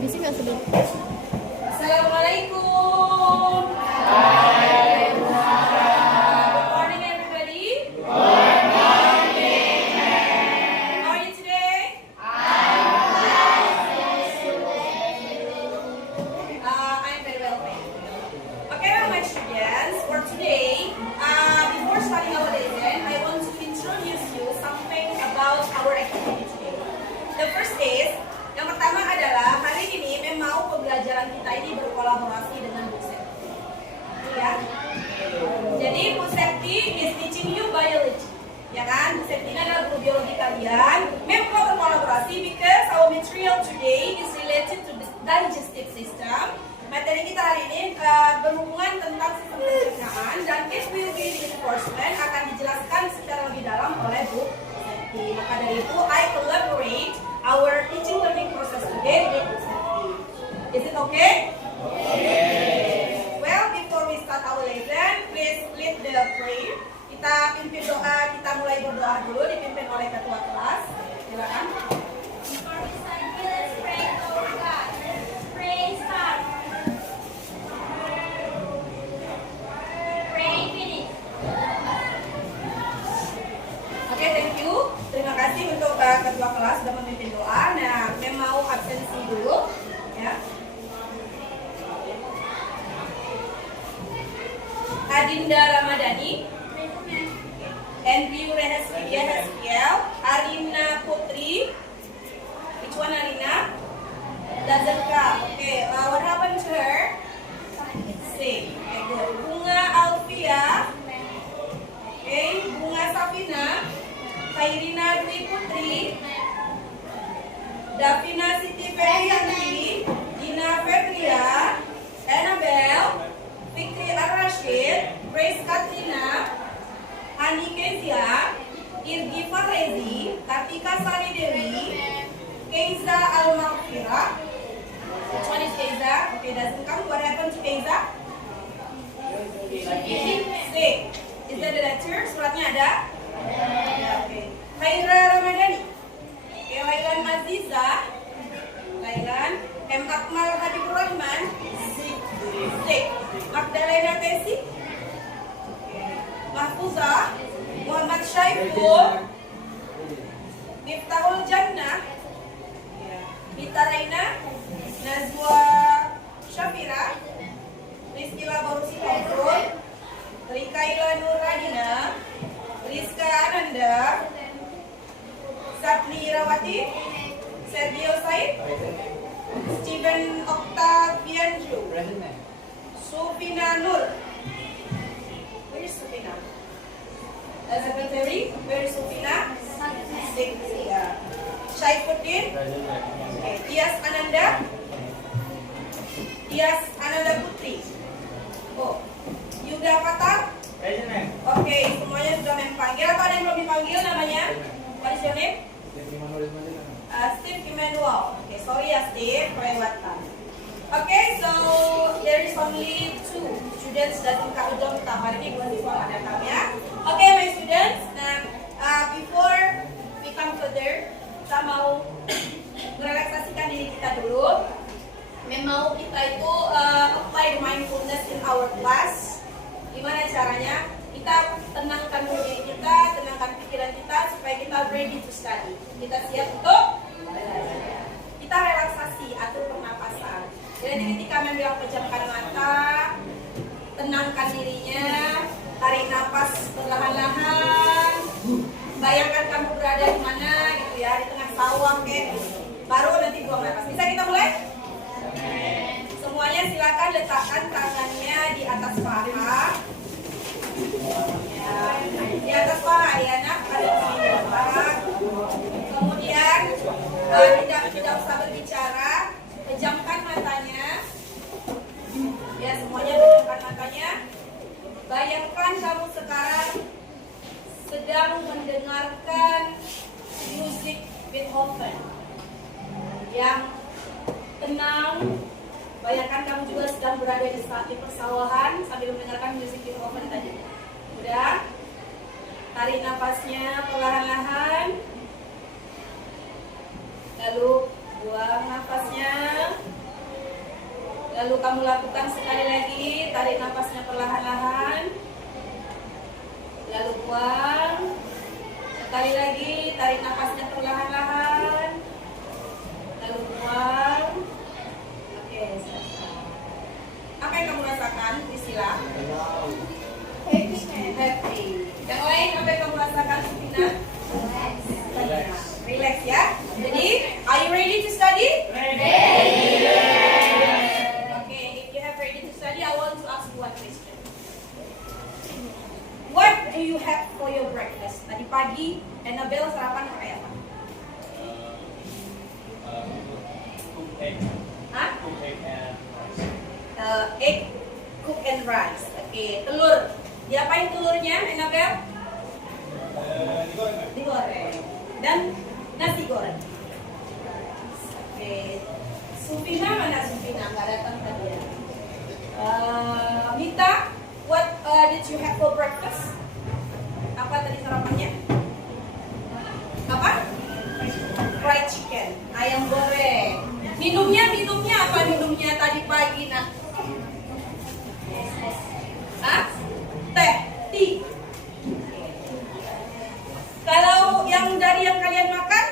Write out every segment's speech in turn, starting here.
Bisa nggak sedih? Assalamualaikum. Good morning, everybody. How are you today? I'm very well, thank you. Okay, well, my students, for today, before starting our lesson, I want to introduce you something about our activity today. The first is, yang pertama adalah hari ini memang pembelajaran kita ini berkolaborasi dengan Bu Septi. Ya. Jadi Bu Septi is teaching you biology. Ya kan? Bu Septi ini adalah guru biologi kalian. Memang berkolaborasi because our material today is related to the digestive system. Materi kita hari ini berhubungan tentang sistem pencernaan dan it will be reinforcement akan dijelaskan secara lebih dalam oleh Bu Septi. Maka dari itu, I collaborate our teaching learning process today with Bu Septi. Is it okay? Well, before we start our lesson, please lead the prayer. Kita pimpin doa, kita mulai berdoa dulu dipimpin oleh ketua kelas. Silakan. Before we start, let's pray to our God. Pray, start. Pray, finish. Oke, thank you. Terima kasih untuk ketua kelas sudah memimpin doa. Nah, saya mau absensi dulu, ya. Adinda Ramadhani, Andrew Rehaskiel, Arina Putri. Which one, Arina? Doesn't come. Okay, what happened to her? Sick. Okay, good. Bunga Alfia. Okay, Bunga Safina. Khairina Dwi Putri. Davina Siti Febrianti. Dina Febria. Annabelle. Fikri Ar-Rashid. Grace Katrina. Hani Kezia. Irgi Farezi. Kartika Sari Dewi. Keiza Al-Maghfirah. Which one is Keiza? Okay, doesn't come. What happened to Keiza? Sick. Is that the letter? Suratnya ada? Okay. Khaira Ramadhani. Okay, Lailan Aziza. Lailan. M. Akmal Habibur Rahman. Sick. Magdalena Tesi. Okay. Mahfuzah. Muhammad Syaiful. Miftahul Jannah. Mita Raina. Nazwa Syafira. Rizkila Barusi Kontrol. Rikaila Nur Radina. Rizka Ananda. Sapni Rawati. Sergio Said. Steven Octavianju. Sufina Nur. Where is Sufina? Secretary. Where is Sufina? Six. Yeah. Syaifuddin. Okay. Tias Ananda. Tias Ananda Putri. Oh. Yuda Fatar. Oke, semuanya sudah mempanggil. Apa ada yang belum dipanggil namanya? What is your name? Steve Emmanuel. Oke, sorry ya Steve, kelewatan. Oke, so there is only 2 students datang ke ujung utama hari ini, 2 siswa nggak datang ya. Oke, my students. Nah, before we come further, kita mau merelaksasikan diri kita dulu. Memang kita itu apply mindfulness in our class. Gimana caranya? Kita tenangkan diri kita, tenangkan pikiran kita supaya kita ready to study. Kita siap untuk belajar. Kita relaksasi, atur pernapasan. Jadi ketika memang pejamkan mata, tenangkan dirinya, tarik nafas perlahan-lahan. Bayangkan kamu berada di mana gitu ya, di tengah sawah kayak gitu. Baru nanti buang nafas. Bisa kita mulai? Semuanya silakan letakkan tangannya di atas paha. Ya, di atas paha ya nak, kemudian tidak usah berbicara, pejamkan matanya. Ya, semuanya pejamkan matanya. Bayangkan kamu sekarang sedang mendengarkan musik Beethoven yang tenang. Bayangkan kamu juga sedang berada di persawahan sambil mendengarkan musik Beethoven tadi. Udah? Tarik nafasnya perlahan-lahan. Lalu buang nafasnya. Lalu kamu lakukan sekali lagi, tarik nafasnya perlahan-lahan. Lalu buang. Sekali lagi, tarik nafasnya perlahan-lahan. Lalu buang. Oke, selesai. Apa yang kamu rasakan, Priscilla? Happy. Yang lain, apa yang kamu rasakan, Sufina? Relax ya. Jadi, are you ready to study? Ready. Okay, if you have ready to study, I want to ask you one question. What do you have for your breakfast? Tadi pagi, Annabelle sarapan pakai apa? Cook egg. Hah? Cook egg and rice. Egg, cook and rice. Oke, telur. Diapain telurnya, Annabelle? Digoreng. Digoreng. Dan nasi goreng. Oke. Sufina mana Sufina? Nggak datang tadi ya. Mita, what did you have for breakfast? Apa tadi sarapannya? Apa? Fried chicken, ayam goreng. Minumnya apa minumnya tadi pagi nak? Hah? Teh, tea. Kalau yang dari yang kalian makan,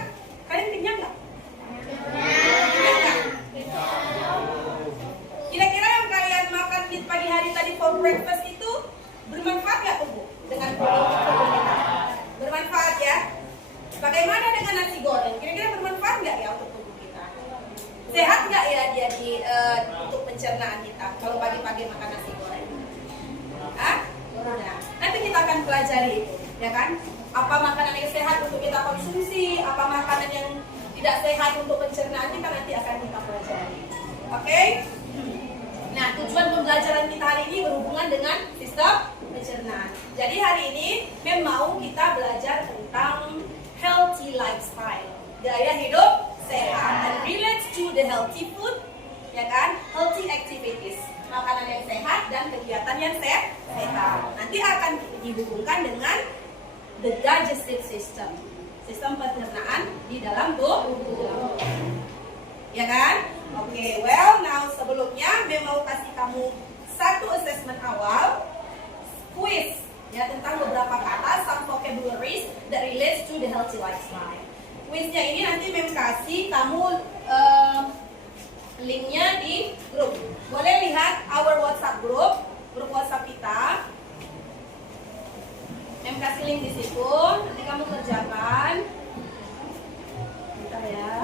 kalian kenyang nggak? Kenyang nggak? Kira-kira yang kalian makan di pagi hari tadi for breakfast itu bermanfaat nggak tubuh dengan tubuh kita? Bermanfaat ya. Bagaimana dengan nasi goreng? Kira-kira bermanfaat nggak ya untuk tubuh kita? Sehat nggak ya dia untuk pencernaan kita kalau pagi-pagi makan nasi goreng? Hah? Nah, nanti kita akan pelajari itu, ya kan? Apa makanan yang sehat untuk kita konsumsi, apa makanan yang tidak sehat untuk pencernaan kita nanti akan kita pelajari. Oke? Nah, tujuan pembelajaran kita hari ini berhubungan dengan sistem pencernaan. Jadi hari ini memang kita belajar tentang healthy lifestyle, gaya hidup sehat, and relates to the healthy food, ya kan? Healthy activities, makanan yang sehat dan kegiatan yang sehat. Nanti akan dihubungkan dengan the digestive system, sistem pencernaan di dalam tubuh, ya kan? Oke, well now sebelumnya Mem mau kasih kamu satu assessment awal, quiz ya tentang beberapa kata, some vocabularies that relates to the healthy lifestyle. Quiznya ini nanti Mem kasih kamu linknya di grup. Boleh lihat our WhatsApp grup WhatsApp kita. Mem kasih link di situ, nanti kamu kerjakan. Bentar ya.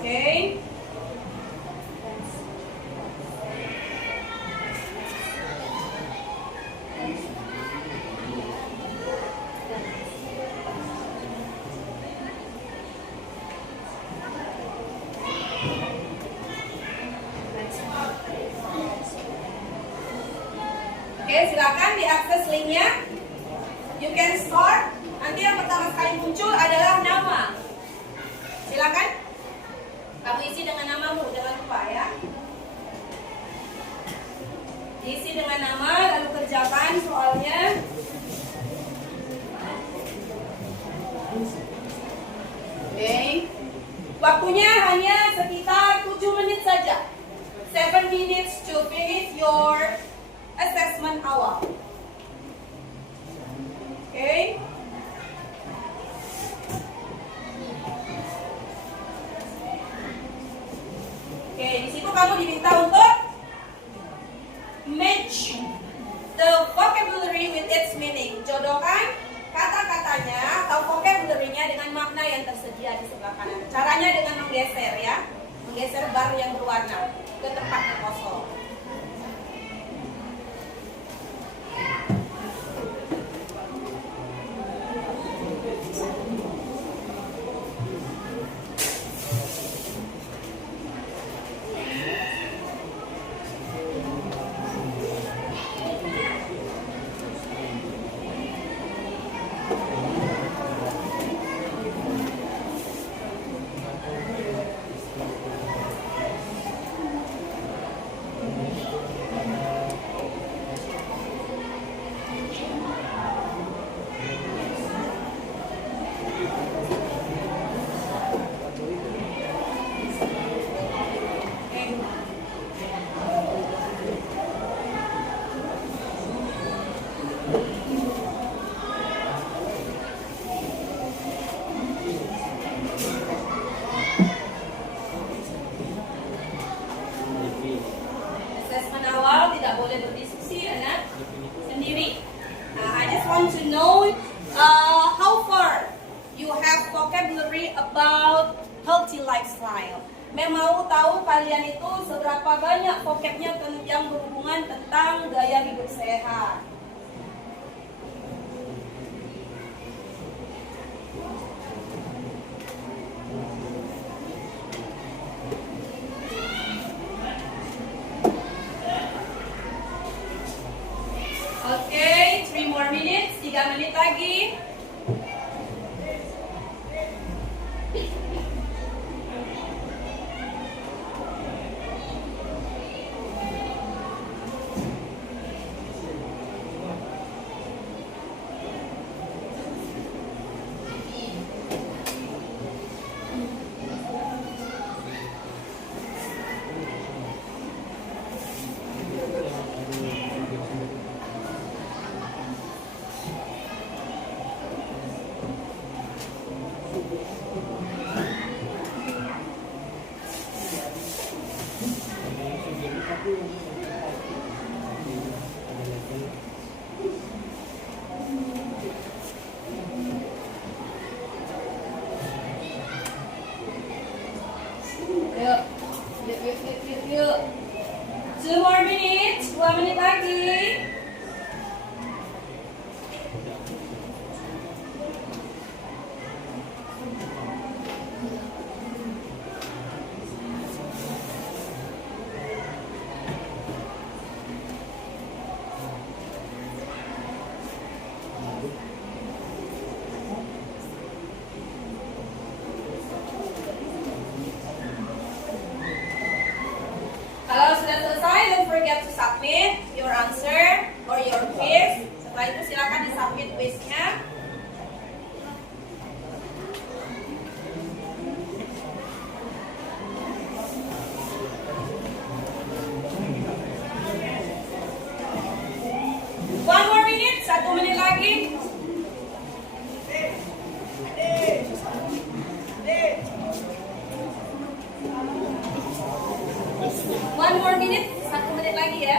Oke. Oke, silakan diakses linknya. You can start. Nanti yang pertama sekali muncul adalah nama. Silakan. Kamu isi dengan namamu, jangan lupa ya. Diisi dengan nama, lalu kerjakan soalnya. Oke. Waktunya hanya sekitar 7 menit saja. 7 minutes to finish your assessment awal. Oke. Oke, di situ kamu diminta untuk match the vocabulary with its want to know how far you have vocabulary about healthy lifestyle. Mau tahu kalian itu seberapa banyak vocabnya yang berhubungan tentang gaya hidup sehat. Oke, 3 more minutes, 3 menit lagi. Yuk. 2 more minutes, 2 menit lagi. Kalau sudah selesai, don't forget to submit your answer or your quiz. Setelah itu silakan disubmit quiznya. One more minute, 1 menit lagi. One more minute, 1 menit lagi ya.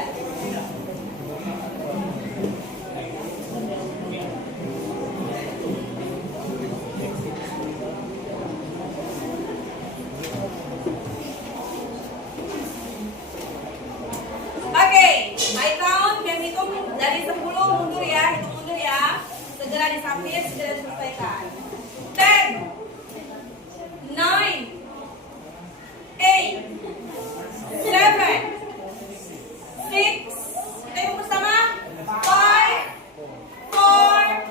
Oke, I count dan hitung dari 10 mundur ya, hitung mundur ya. Segera disubmit, segera diselesaikan. 10, 9, 8, 7, 6, kita hitung bersama. 5, 4,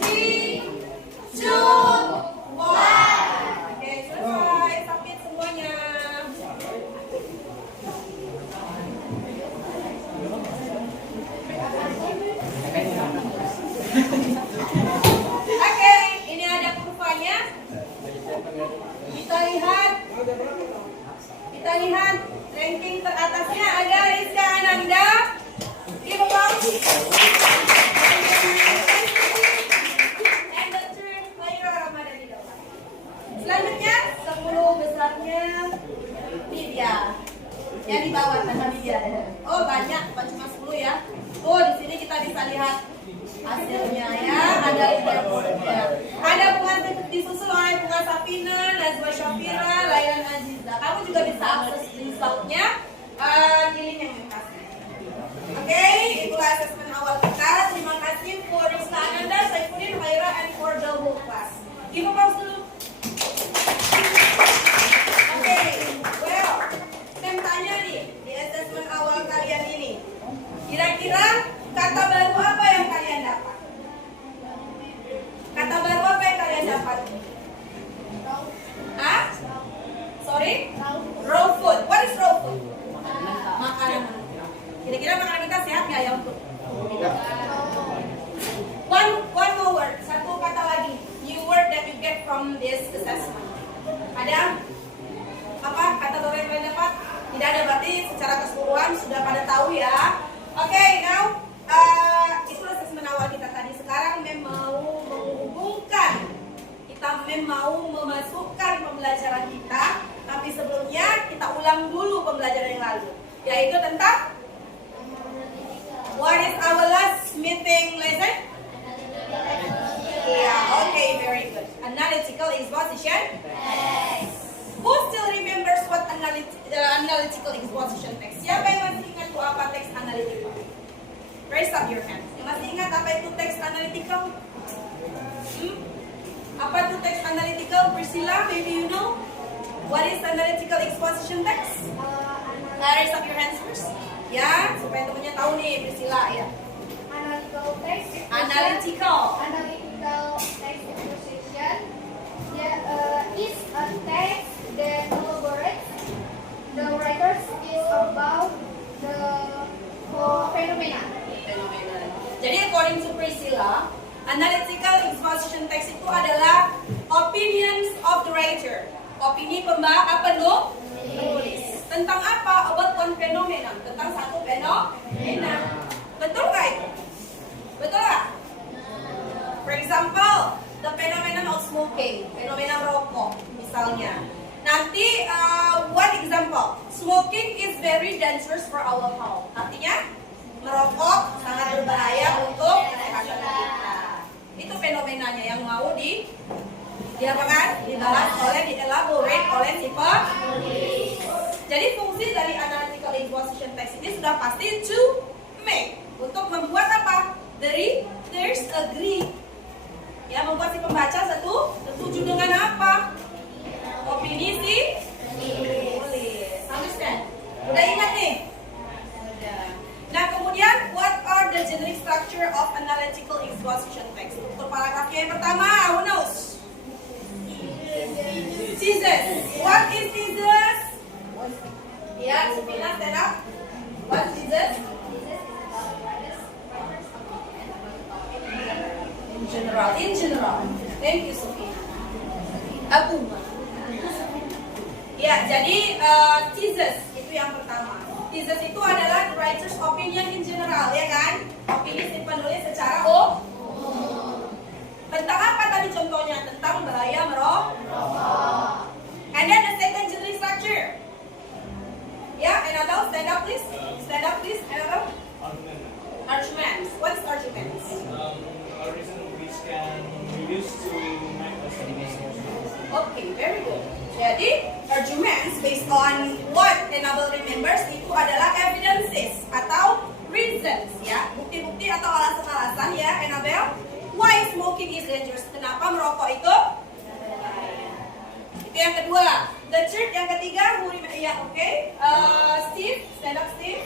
3, 2, 1. Oke, selesai. Submit semuanya. Oke, ini ada kurvanya. Kita lihat ranking teratasnya ada Rizka Ananda. Give applause. And the third player Ramadhani Dawan. Selanjutnya 10 besarnya Lydia. Yang di bawah nama Lydia. Oh banyak, bukan cuma 10 ya. Oh di sini kita bisa lihat hasilnya ya. Ada Lydia Purnia. Ada Bunga disusul oleh Bunga Safina, Nazwa Syafira, Layan Aziza. Kamu juga bisa akses resultnya di link yang dikasih. Oke, itulah asesmen awal kita. Terima kasih for Rizka Ananda, Saifuddin, Haira, and for the whole class. Give applause dulu. Oke, well, saya tanya nih di asesmen awal kalian ini. Kira-kira kata baru apa yang kalian dapat? Kata baru apa yang kalian dapat? Hah? Sorry? Raw food. What is raw food? Makanan. Kira-kira makanan kita sehat nggak ya untuk kita? One more word. Satu kata lagi. New word that you get from this assessment. Ada? Apa? Kata baru yang kalian dapat? Tidak ada, berarti secara keseluruhan sudah pada tahu ya. Oke, now itu assessment awal kita tadi. Sekarang mau menghubungkan, kita mau memasukkan pembelajaran kita. Tapi sebelumnya kita ulang dulu pembelajaran yang lalu, yaitu tentang what is our last meeting lesson? exposition? Who still remembers what analytical exposition text? Siapa yang masih ingat itu apa teks analytical? Raise up your hands. Yang masih ingat apa itu teks analytical? Apa itu teks analytical? Priscilla, maybe you know? What is analytical exposition text? Raise up your hands first. Ya, supaya temennya tahu nih, Priscilla ya. Analytical text. Analytical Text exposition is a text that elaborates the writers is about the phenomena. Jadi according to Priscilla, analytical exposition text itu adalah opinions of the writer. Opini penulis. Tentang apa? About one phenomenon. Tentang satu fenomena. Betul nggak itu? Betul nggak? For example, the phenomenon of smoking. Fenomena rokok, misalnya. Nanti, one example. Smoking is very dangerous for our health. Artinya, merokok sangat berbahaya untuk kesehatan kita. Itu fenomenanya yang mau dibahas oleh dielaborate oleh si penulis. Jadi fungsi dari analytical exposition text ini sudah pasti to make, untuk membuat apa? The readers agree. Ya, membuat si pembaca setuju dengan apa? Opini si penulis. Understand? Udah ingat nih? Nah, kemudian what are the generic structure of analytical exposition text? Untuk paragrafnya yang pertama, who knows? Thesis. What is thesis? Ya, Supina, stand up. What is thesis? In general. Thank you, Supina. Abu. Ya, jadi thesis itu yang pertama. Thesis itu adalah the writer's opinion in general, ya kan? Opini si penulis secara tentang apa tadi contohnya? Tentang bahaya merokok. And then the second generic structure. Ya, Annabelle, stand up please. Stand up please, Annabelle. Arguments. What is arguments? A reason which can be used to make a statement. Okay, very good. Jadi, arguments based on what Annabelle remembers itu adalah evidences atau reasons, ya, bukti-bukti atau alasan-alasan, ya, Annabelle. Why smoking is dangerous? Kenapa merokok itu? Itu yang kedua. The third, yang ketiga, ya, oke. Steve, stand up, Steve.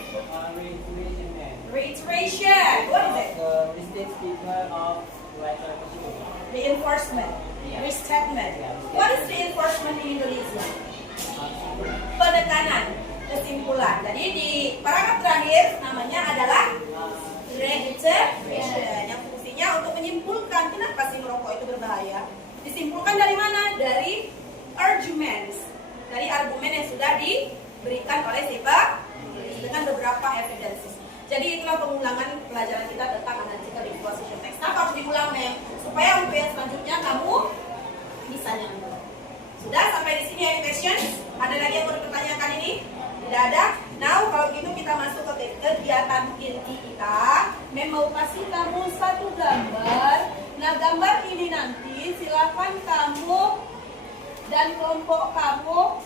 Reiteration, man. Reiteration. What is it? The mistake statement of writer tersebut. Reinforcement. Yeah. Restatement. Yeah. What is reinforcement in Indonesia? Penekanan, kesimpulan. Jadi di paragraf terakhir namanya adalah reiteration, yang fungsinya untuk menyimpulkan kenapa sih merokok itu berbahaya. Disimpulkan dari mana? Dari arguments, dari argumen yang sudah diberikan oleh si penulis dengan beberapa evidences. Jadi itulah pengulangan pelajaran kita tentang analytical exposition text. Nah, harus diulang, Mem, supaya untuk yang selanjutnya kamu bisa nyambung. Sudah sampai di sini, any questions? Ada lagi yang mau dipertanyakan ini? Tidak ada? Now, kalau gitu kita masuk ke kegiatan inti kita. Mem mau kasih kamu satu gambar. Nah, gambar ini nanti silakan kamu dan kelompok kamu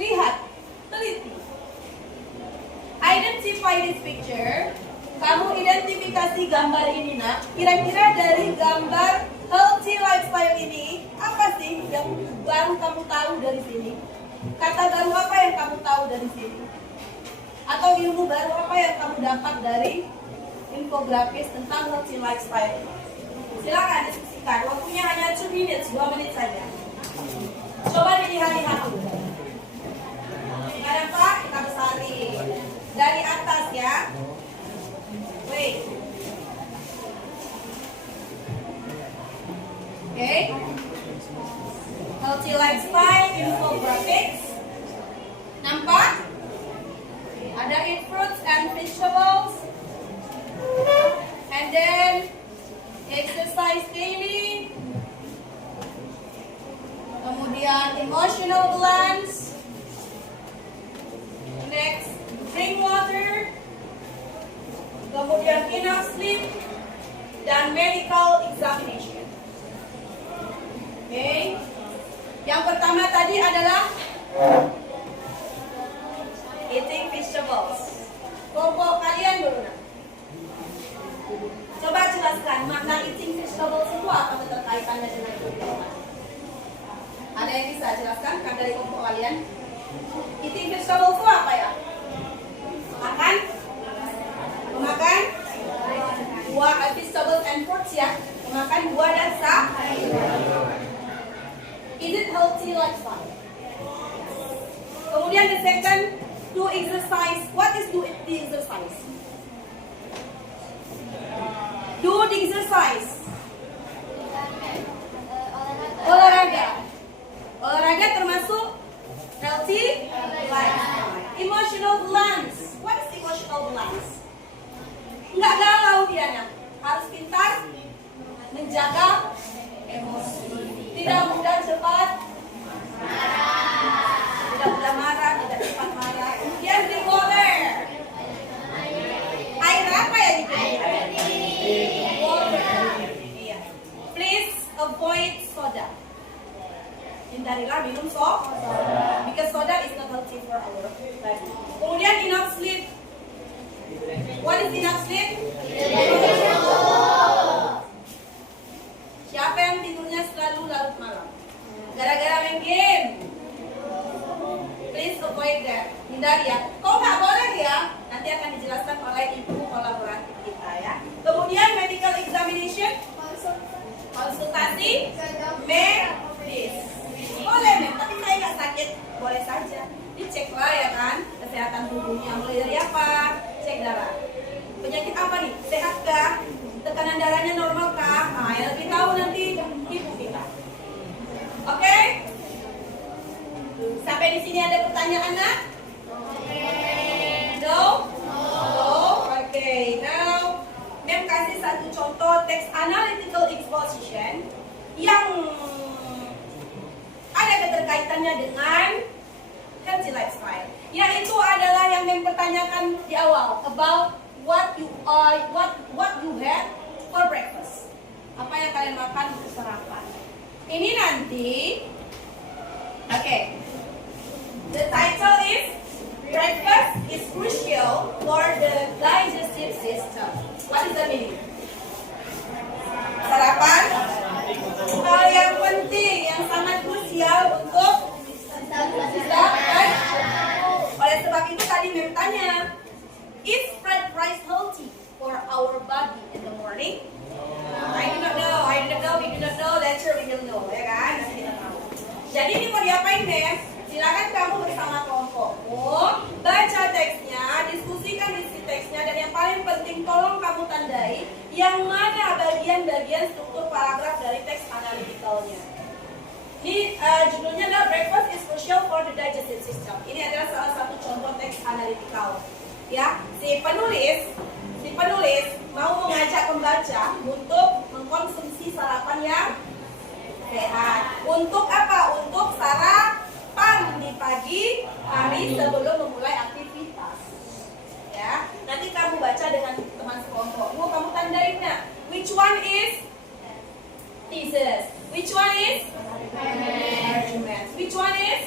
lihat, teliti. Identify this picture. Kamu identifikasi gambar ini, nak. Kira-kira dari gambar healthy lifestyle ini, apa sih yang baru kamu tahu dari sini? Kata baru apa yang kamu tahu dari sini? Atau ilmu baru apa yang kamu dapat dari infografis tentang healthy lifestyle? Silakan diskusikan. Waktunya hanya 2 minutes, 2 menit saja. Coba dilihat-lihat dulu. Ada Pak, kita besarin. Dari atas ya. Wait. Okay. Healthy lifestyle infographics. Nampak? Ada eat fruits and vegetables. And then exercise daily. Kemudian emotional balance. Next, drink water. Kemudian enough sleep dan medical examination. Okay. Yang pertama tadi adalah eating vegetables. Kelompok kalian dulu nak. Coba jelaskan makna eating vegetables itu apa keterkaitannya dengan kehidupan. Ada yang bisa jelaskan kan dari kelompok kalian? Eating vegetables itu apa ya? Makan, memakan buah, vegetables and fruits ya. Memakan buah dan sayur. Is it healthy lifestyle? Kemudian the second, do exercise. What is do the exercise? Do the exercise. Olahraga. Olahraga termasuk healthy lifestyle. Emotional balance. What is emotional balance? Enggak galau dia nak. Harus pintar menjaga emosi. Tidak mudah cepat marah. Tidak mudah marah, tidak cepat marah. Kemudian drink water. Air apa ya di water. Iya. Please avoid soda. Hindarilah minum soda. Because soda is not healthy for our body. Kemudian enough sleep. What is enough sleep? Siapa yang tidurnya selalu larut malam? Gara-gara main game. Please avoid that. Hindari ya. Kok nggak boleh ya? Nanti akan dijelaskan oleh ibu kolaboratif kita ya. Kemudian medical examination. Konsultasi medis. Boleh men, tapi saya nggak sakit. Boleh saja. Dicek lah ya kan kesehatan tubuhnya. Mulai dari apa? Cek darah. Penyakit apa nih? Sehatkah? Tekanan darahnya normal kah? Nah, yang lebih tahu nanti ibu kita. Oke? Sampai di sini ada pertanyaan nak? No? Oke. Now, Mem kasih satu contoh teks analytical exposition yang ada keterkaitannya dengan healthy lifestyle. Yaitu adalah yang Mem pertanyakan di awal about what you had for breakfast. Apa yang kalian makan untuk sarapan? Ini nanti, okay. The title is breakfast is crucial for the digestive system. What is the meaning? Sarapan hal yang penting, yang sangat krusial untuk sistem. Oleh sebab itu tadi Mem tanya, is fried rice healthy for our body in the morning? I do not know. We do not know. Later we will know, ya kan? Nanti kita tahu. Jadi ini mau diapain, Mem? Silakan kamu bersama kelompokmu baca teksnya, diskusikan isi teksnya, dan yang paling penting tolong kamu tandai yang mana bagian-bagian struktur paragraf dari teks analyticalnya. Ini judulnya adalah breakfast is crucial for the digestive system. Ini adalah salah satu contoh teks analytical. Ya, si penulis mau mengajak pembaca untuk mengkonsumsi sarapan yang sehat. Untuk apa? Untuk sarapan di pagi hari sebelum memulai aktivitas. Ya, nanti kamu baca dengan teman sekelompokmu, kamu tandainnya. Which one is thesis? Which one is argument? Which one is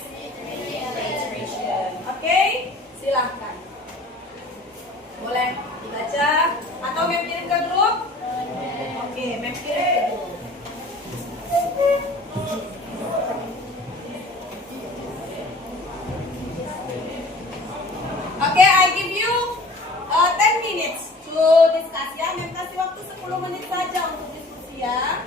illustration? Oke, silahkan. Boleh dibaca atau Mem kirim ke grup? Oke, Mem kirim ke grup. Oke, I give you 10 minutes to discuss ya. Mem kasih waktu 10 menit saja untuk diskusi ya.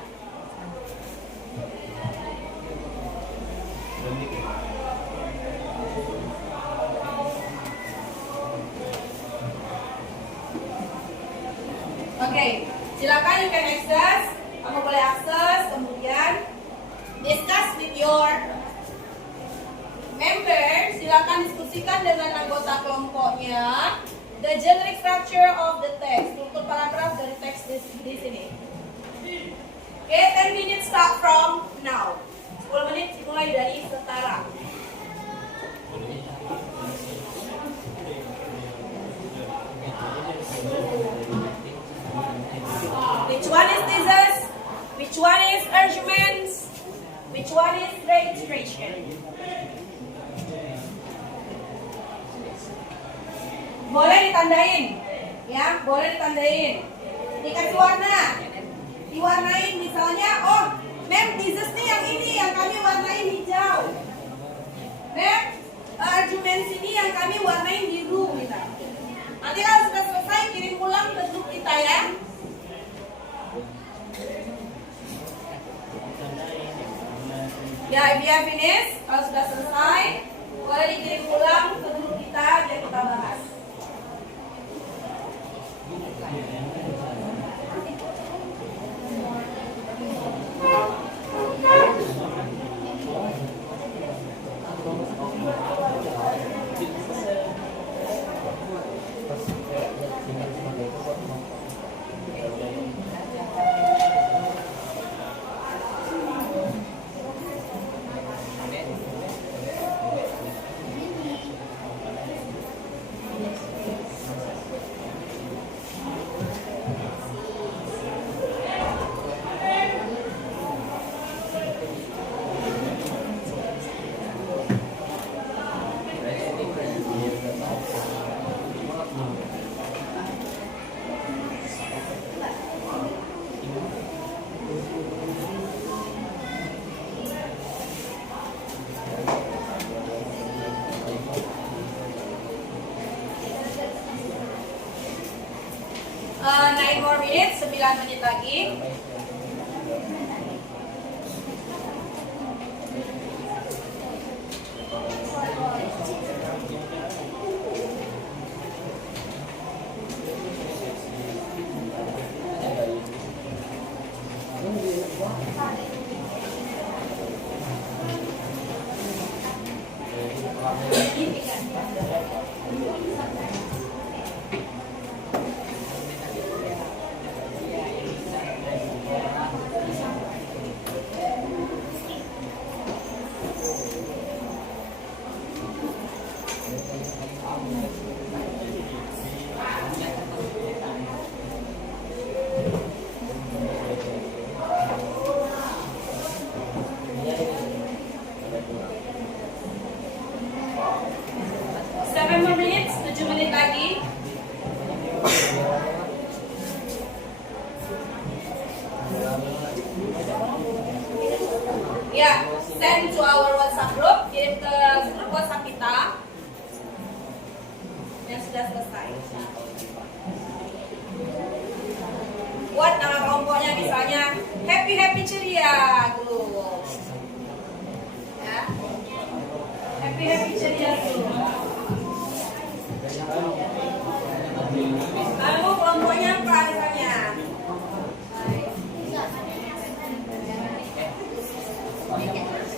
Oke, silakan you can access. Kamu boleh akses, kemudian discuss with your members. Silakan diskusikan dengan anggota kelompoknya the generic structure of the text, struktur paragraf dari teks di sini. Oke, 10 minutes start from now. 10 menit dimulai dari sekarang. Which one is thesis? Which one is arguments? Which one is registration? Boleh ditandain, ya, boleh ditandain. Dikasih warna, diwarnain misalnya, oh, ma'am, thesis nih yang ini, yang kami warnain hijau. Ma'am, arguments ini yang kami warnain biru, misalnya. Nanti kalau sudah selesai, kirim pulang ke grup kita ya. Ya, if you have finished, kalau sudah selesai, boleh dikirim pulang ke grup kita biar kita bahas. Nine more minutes, 9 menit lagi. Ya, send to our WhatsApp group, kirim ke grup WhatsApp kita yang sudah selesai. Buat nama kelompoknya misalnya happy ceria group. Ya, happy ceria group. Lalu kelompoknya apa misalnya?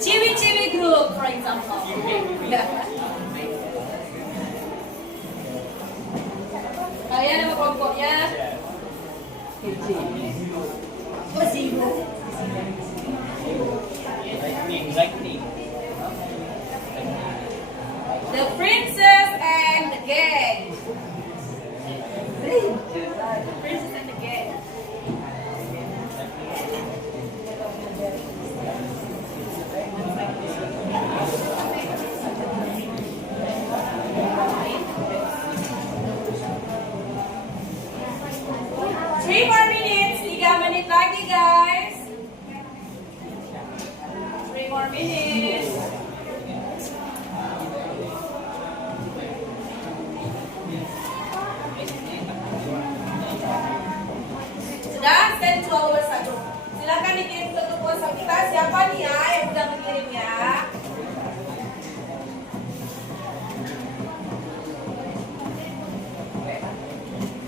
Ciwi group, for example. Ya. Kalian nama kelompoknya? The Princess and the Gang. The Princess and the Gang. Three more minutes, 3 menit lagi guys. 3 more minutes. Sudah, send to our WhatsApp. Silakan dikirim ke grup WhatsApp kita. Siapa nih ya yang udah mengirim ya?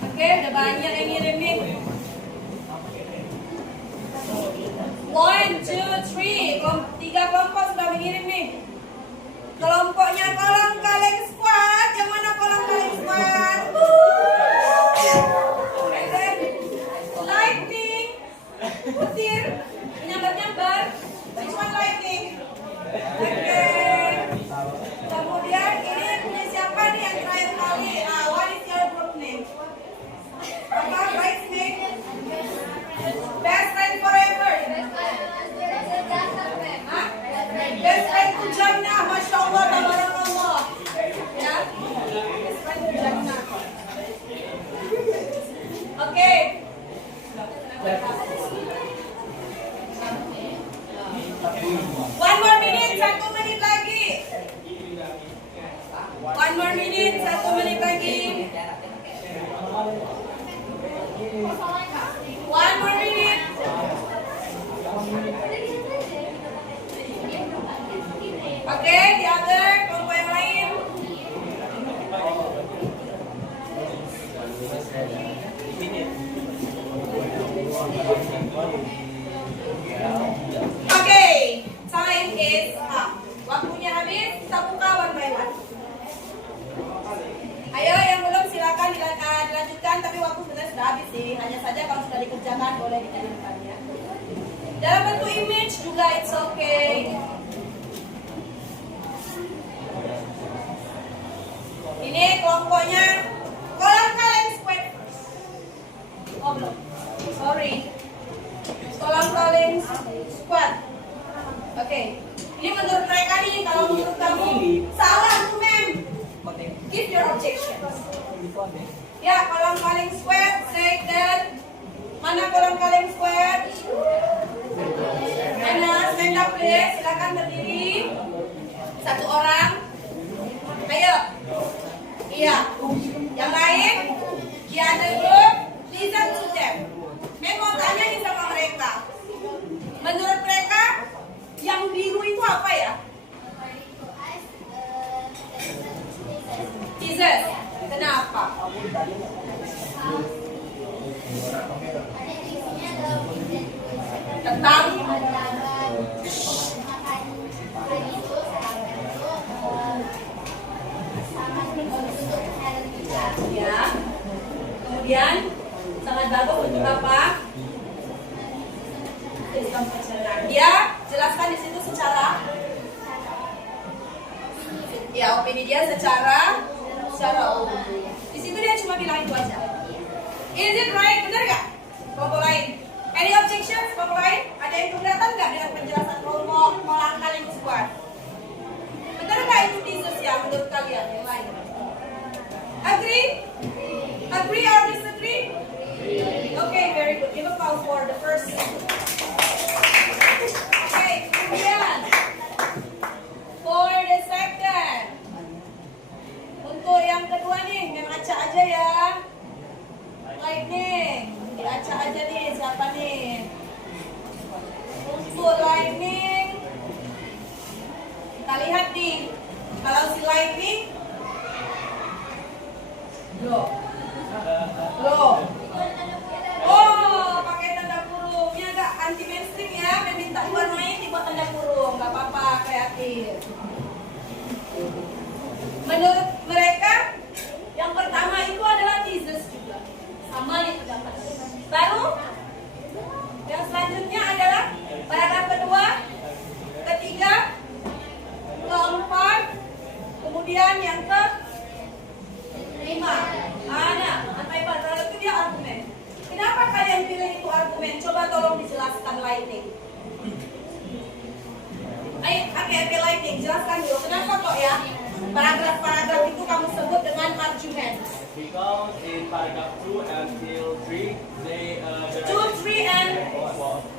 Oke, udah banyak yang ngirim nih. 1, 2, 3. 3 kelompok sudah mengirim nih. Kelompoknya Kolam Kaleng Squad. Yang mana Kolam Kaleng Squad? Lightning. Putir. Nyambar-nyambar. Which one lightning? Oke. Kemudian ini punya siapa nih yang terakhir kali? What is your group name? Apa? Bridesmaid? Best friend forever? Hah? One more minute, 1 menit lagi. 1 more minute, 1 menit lagi. 1 more minute. Oke, the other, kelompok yang lain. Oke, time is up. Waktunya habis, kita buka one by one. Ayo yang belum silakan dilanjutkan, tapi waktu sudah habis sih. Hanya saja kalau sudah dikerjakan boleh dilanjutkan ya. Dalam bentuk image juga it's okay. Ini kelompoknya kolam kaleng square. Oh belum, sorry. Kolam kaleng squad. Oke, ini menurut mereka nih, kalau menurut kamu salah tuh mem. Give your objections. Ya, kolam kaleng squad, say that. Mana kolam kaleng squad? Mana, stand up please, silakan berdiri. Satu orang. Ayo. Iya. Yang lain, the other group, listen to them. Memang tanya nih sama mereka. Menurut mereka, yang biru itu apa ya? Jesus. Kenapa? Tentang ya. Kemudian sangat bagus untuk apa? Dia jelaskan di situ secara ya opini dia secara umum. Di situ dia cuma bilang itu aja. Is it right? Benar nggak? Kelompok lain. Any objections? Kelompok lain? Ada yang keberatan nggak dengan penjelasan kelompok kolam kaleng squad? Benar nggak itu thesis ya menurut kalian yang lain? Agree? Agree or disagree? Okay, very good. Give a call for the first. Okay, kemudian for the second. Untuk yang kedua nih, membaca aja ya. Lightning, dibaca aja nih siapa nih? Untuk lightning, kita lihat nih. Kalau si lightning, loh. Oh, pakai tanda kurung. Ini agak anti mainstream ya. Meminta warnanya dibuat tanda kurung, nggak apa-apa, kreatif. Menurut mereka, yang pertama itu adalah thesis juga. Sama nih terdapat. Baru, yang selanjutnya adalah paragraf kedua, ketiga, keempat, kemudian yang kelima. Nah, paragraf itu dia argumen. Kenapa kalian pilih itu argumen? Coba tolong dijelaskan lightning. Oke, lightning, jelaskan dulu. Kenapa kok ya? Paragraf-paragraf itu kamu sebut dengan argumen. Because in paragraph 2 until 3, they 2, 3, and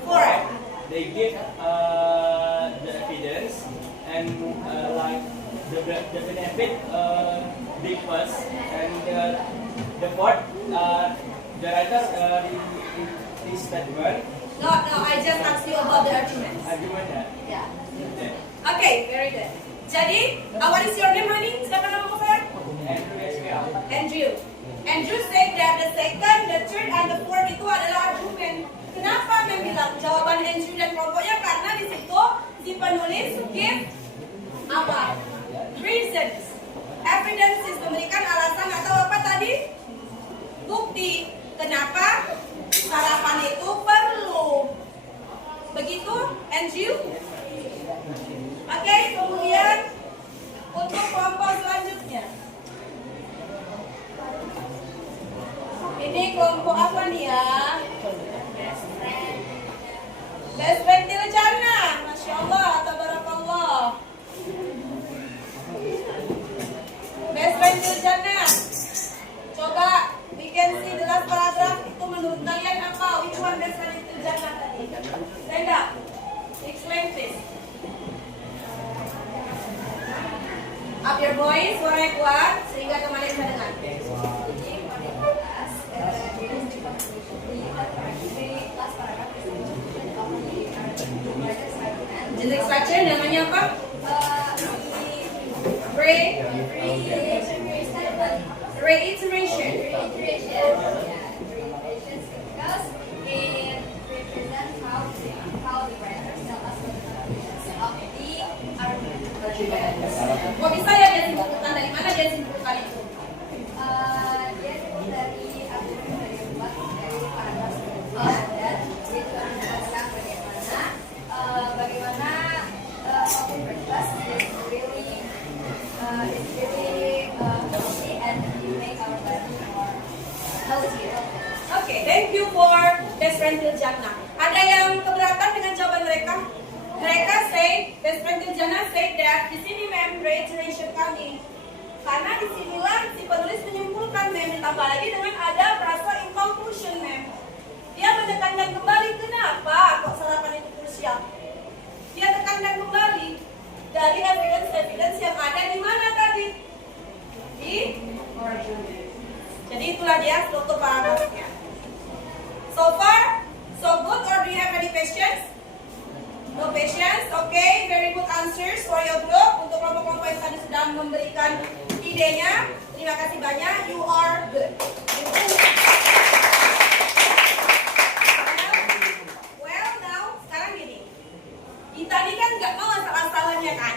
4. They give the evidence and like the benefit differs, and the fourth the writer in statement. No, I just asked you about the arguments. Argument ya. Yeah. Okay, very good. Jadi, what is your name, honey? Siapa nama kamu sayang? Andrew. Andrew said that the second, the third, and the fourth itu adalah argumen. Kenapa membilang jawaban Andrew dan kelompoknya? Karena di situ si penulis give apa? Reasons. Evidences, memberikan alasan atau apa tadi? Bukti. Kenapa sarapan itu perlu? Begitu, Andrew? Oke, kemudian untuk kelompok selanjutnya. Ini kelompok apa nih ya? Best friend Tiljana. Masya Allah, tabarakallah. Best friend Tiljana. Coba bikin si the last paragraph itu menurut kalian apa? Which one best friend Tiljana tadi? Stand up. Explain please. Up your voice, suaranya kuat sehingga teman bisa dengar. Jenis structure namanya apa? Reiteration. Because it represents how the writers tell us what the purpose of the argument. Kok bisa ya dia simpulkan, dari mana dia simpulkan itu? Dia itu dari argumen dari empat dari paragraf sebelumnya dan dia juga menjelaskan bagaimana open breakfast is really healthy and you make our body more healthier. Oke, thank you for best friend Tiljana. Ada yang keberatan dengan jawaban mereka? Mereka say, best friend Tiljana say that di sini mem reiteration kami. Karena di sinilah si penulis menyimpulkan mem, ditambah lagi dengan ada frasa in conclusion mem. Dia menekankan kembali kenapa kok sarapan itu krusial. Dia tekankan kembali dari evidence yang ada di mana tadi? Di original. Jadi itulah dia struktur paragrafnya. So far, so good, or do you have any questions? No questions? Okay, very good answers for your group. Untuk kelompok-kelompok yang tadi sudah memberikan idenya, terima kasih banyak. You are good. Well, now, sekarang gini. Tadi kan nggak mau asal-asalannya kan?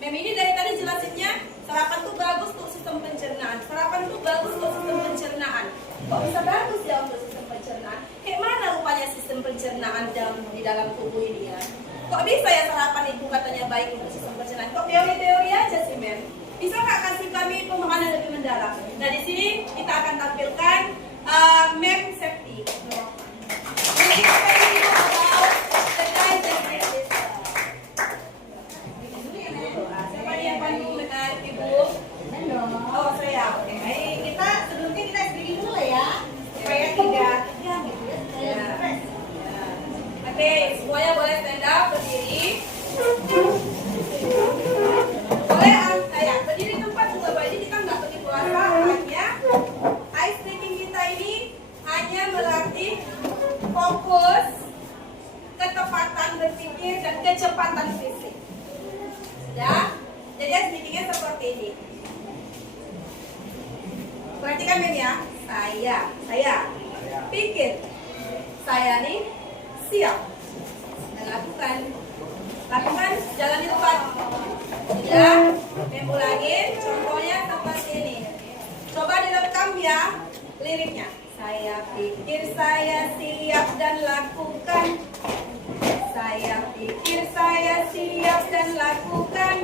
Mem ini dari tadi jelasinnya, sarapan tuh bagus untuk sistem pencernaan. Sarapan tuh bagus untuk sistem pencernaan. Kok bisa bagus ya untuk sistem pencernaan? Kayak mana rupanya sistem pencernaan di dalam tubuh ini ya? Kok bisa ya sarapan itu katanya baik untuk sistem pencernaan? Kok teori-teori aja sih, Mem? Bisa nggak kasih kami pemahaman lebih mendalam? Nah, di sini kita akan tampilkan Mem safety. Jadi kita ini about the digestive system. Siapa yang pandu dengan Ibu? Oh, saya. Oke. Kita sebelumnya kita speaking dulu ya. Supaya tidak gitu ya. Oke, semuanya boleh stand up, berdiri. Boleh ya, berdiri tempat juga baik. Jadi kita nggak pergi puasa, hanya ice breathing kita ini hanya melatih fokus, ketepatan berpikir dan kecepatan fisik. Ya, jadi ice breathingnya seperti ini. Perhatikan Mem ya. Saya pikir. Saya nih siap. Dan lakukan, jalan di tempat. Ya, Mem ulangin. Contohnya seperti ini. Coba direkam ya liriknya. Saya pikir saya siap dan lakukan. Saya pikir saya siap dan lakukan.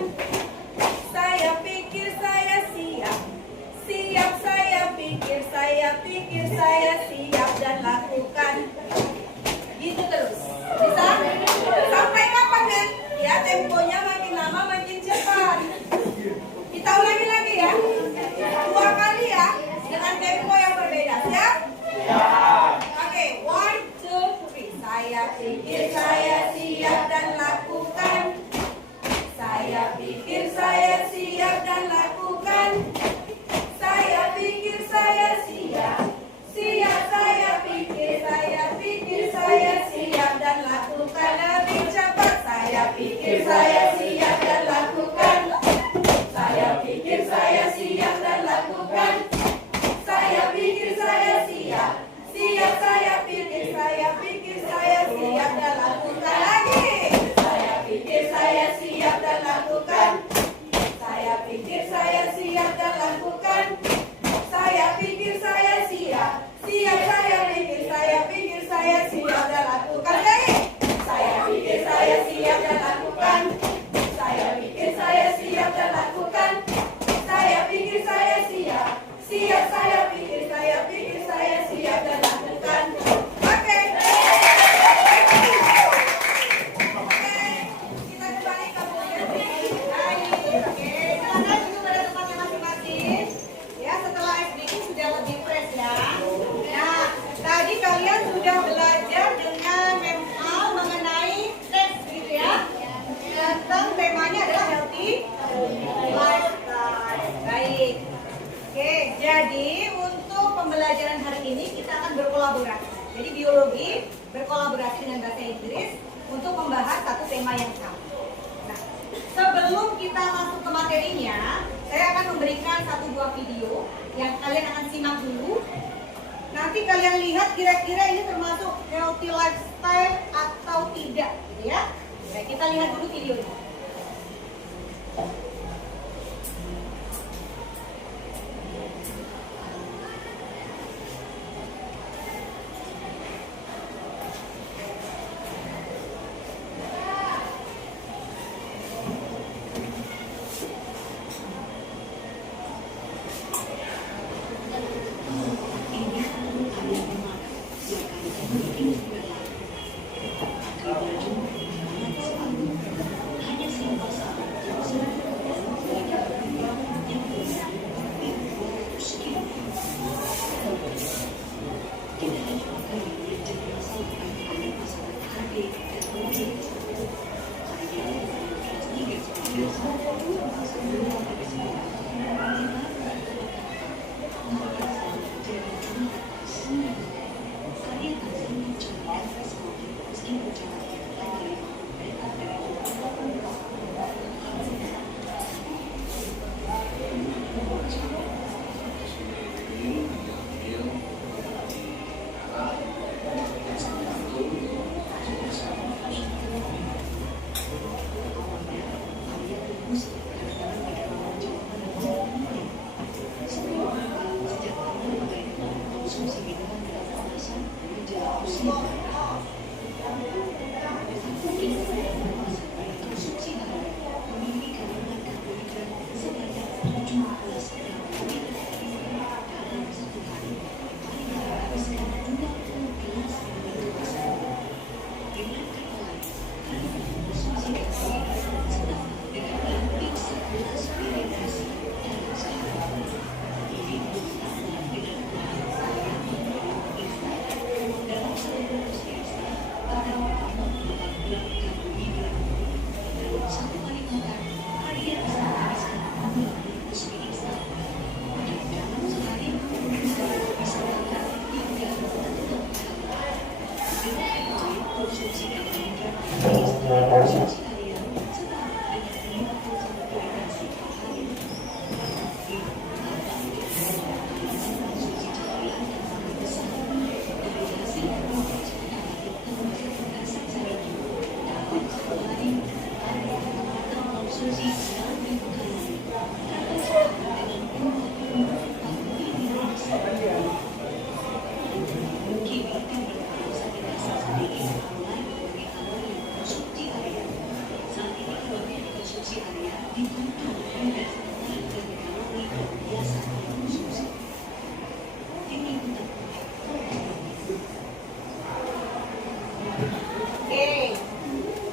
Saya pikir saya siap. Siap saya pikir saya siap dan lakukan. Gitu terus. Bisa? Sampai kapan kan? Ya temponya makin lama makin cepat. Kita ulangi lagi ya. 2 kali ya. Dengan tempo yang berbeda. Siap? Oke, 1, 2, 3. Saya pikir saya siap dan lakukan. Saya pikir saya siap dan lakukan. Saya pikir saya siap. Siap saya pikir saya siap dan lakukan lebih cepat. Saya pikir saya siap dan lakukan. Saya pikir saya siap dan lakukan. Saya pikir saya siap. Siap saya pikir saya siap dan lakukan lagi. Saya pikir saya siap dan lakukan. Saya pikir saya yang kalian akan simak dulu. Nanti kalian lihat kira-kira ini termasuk healthy lifestyle atau tidak, gitu ya. Baik, kita lihat dulu videonya.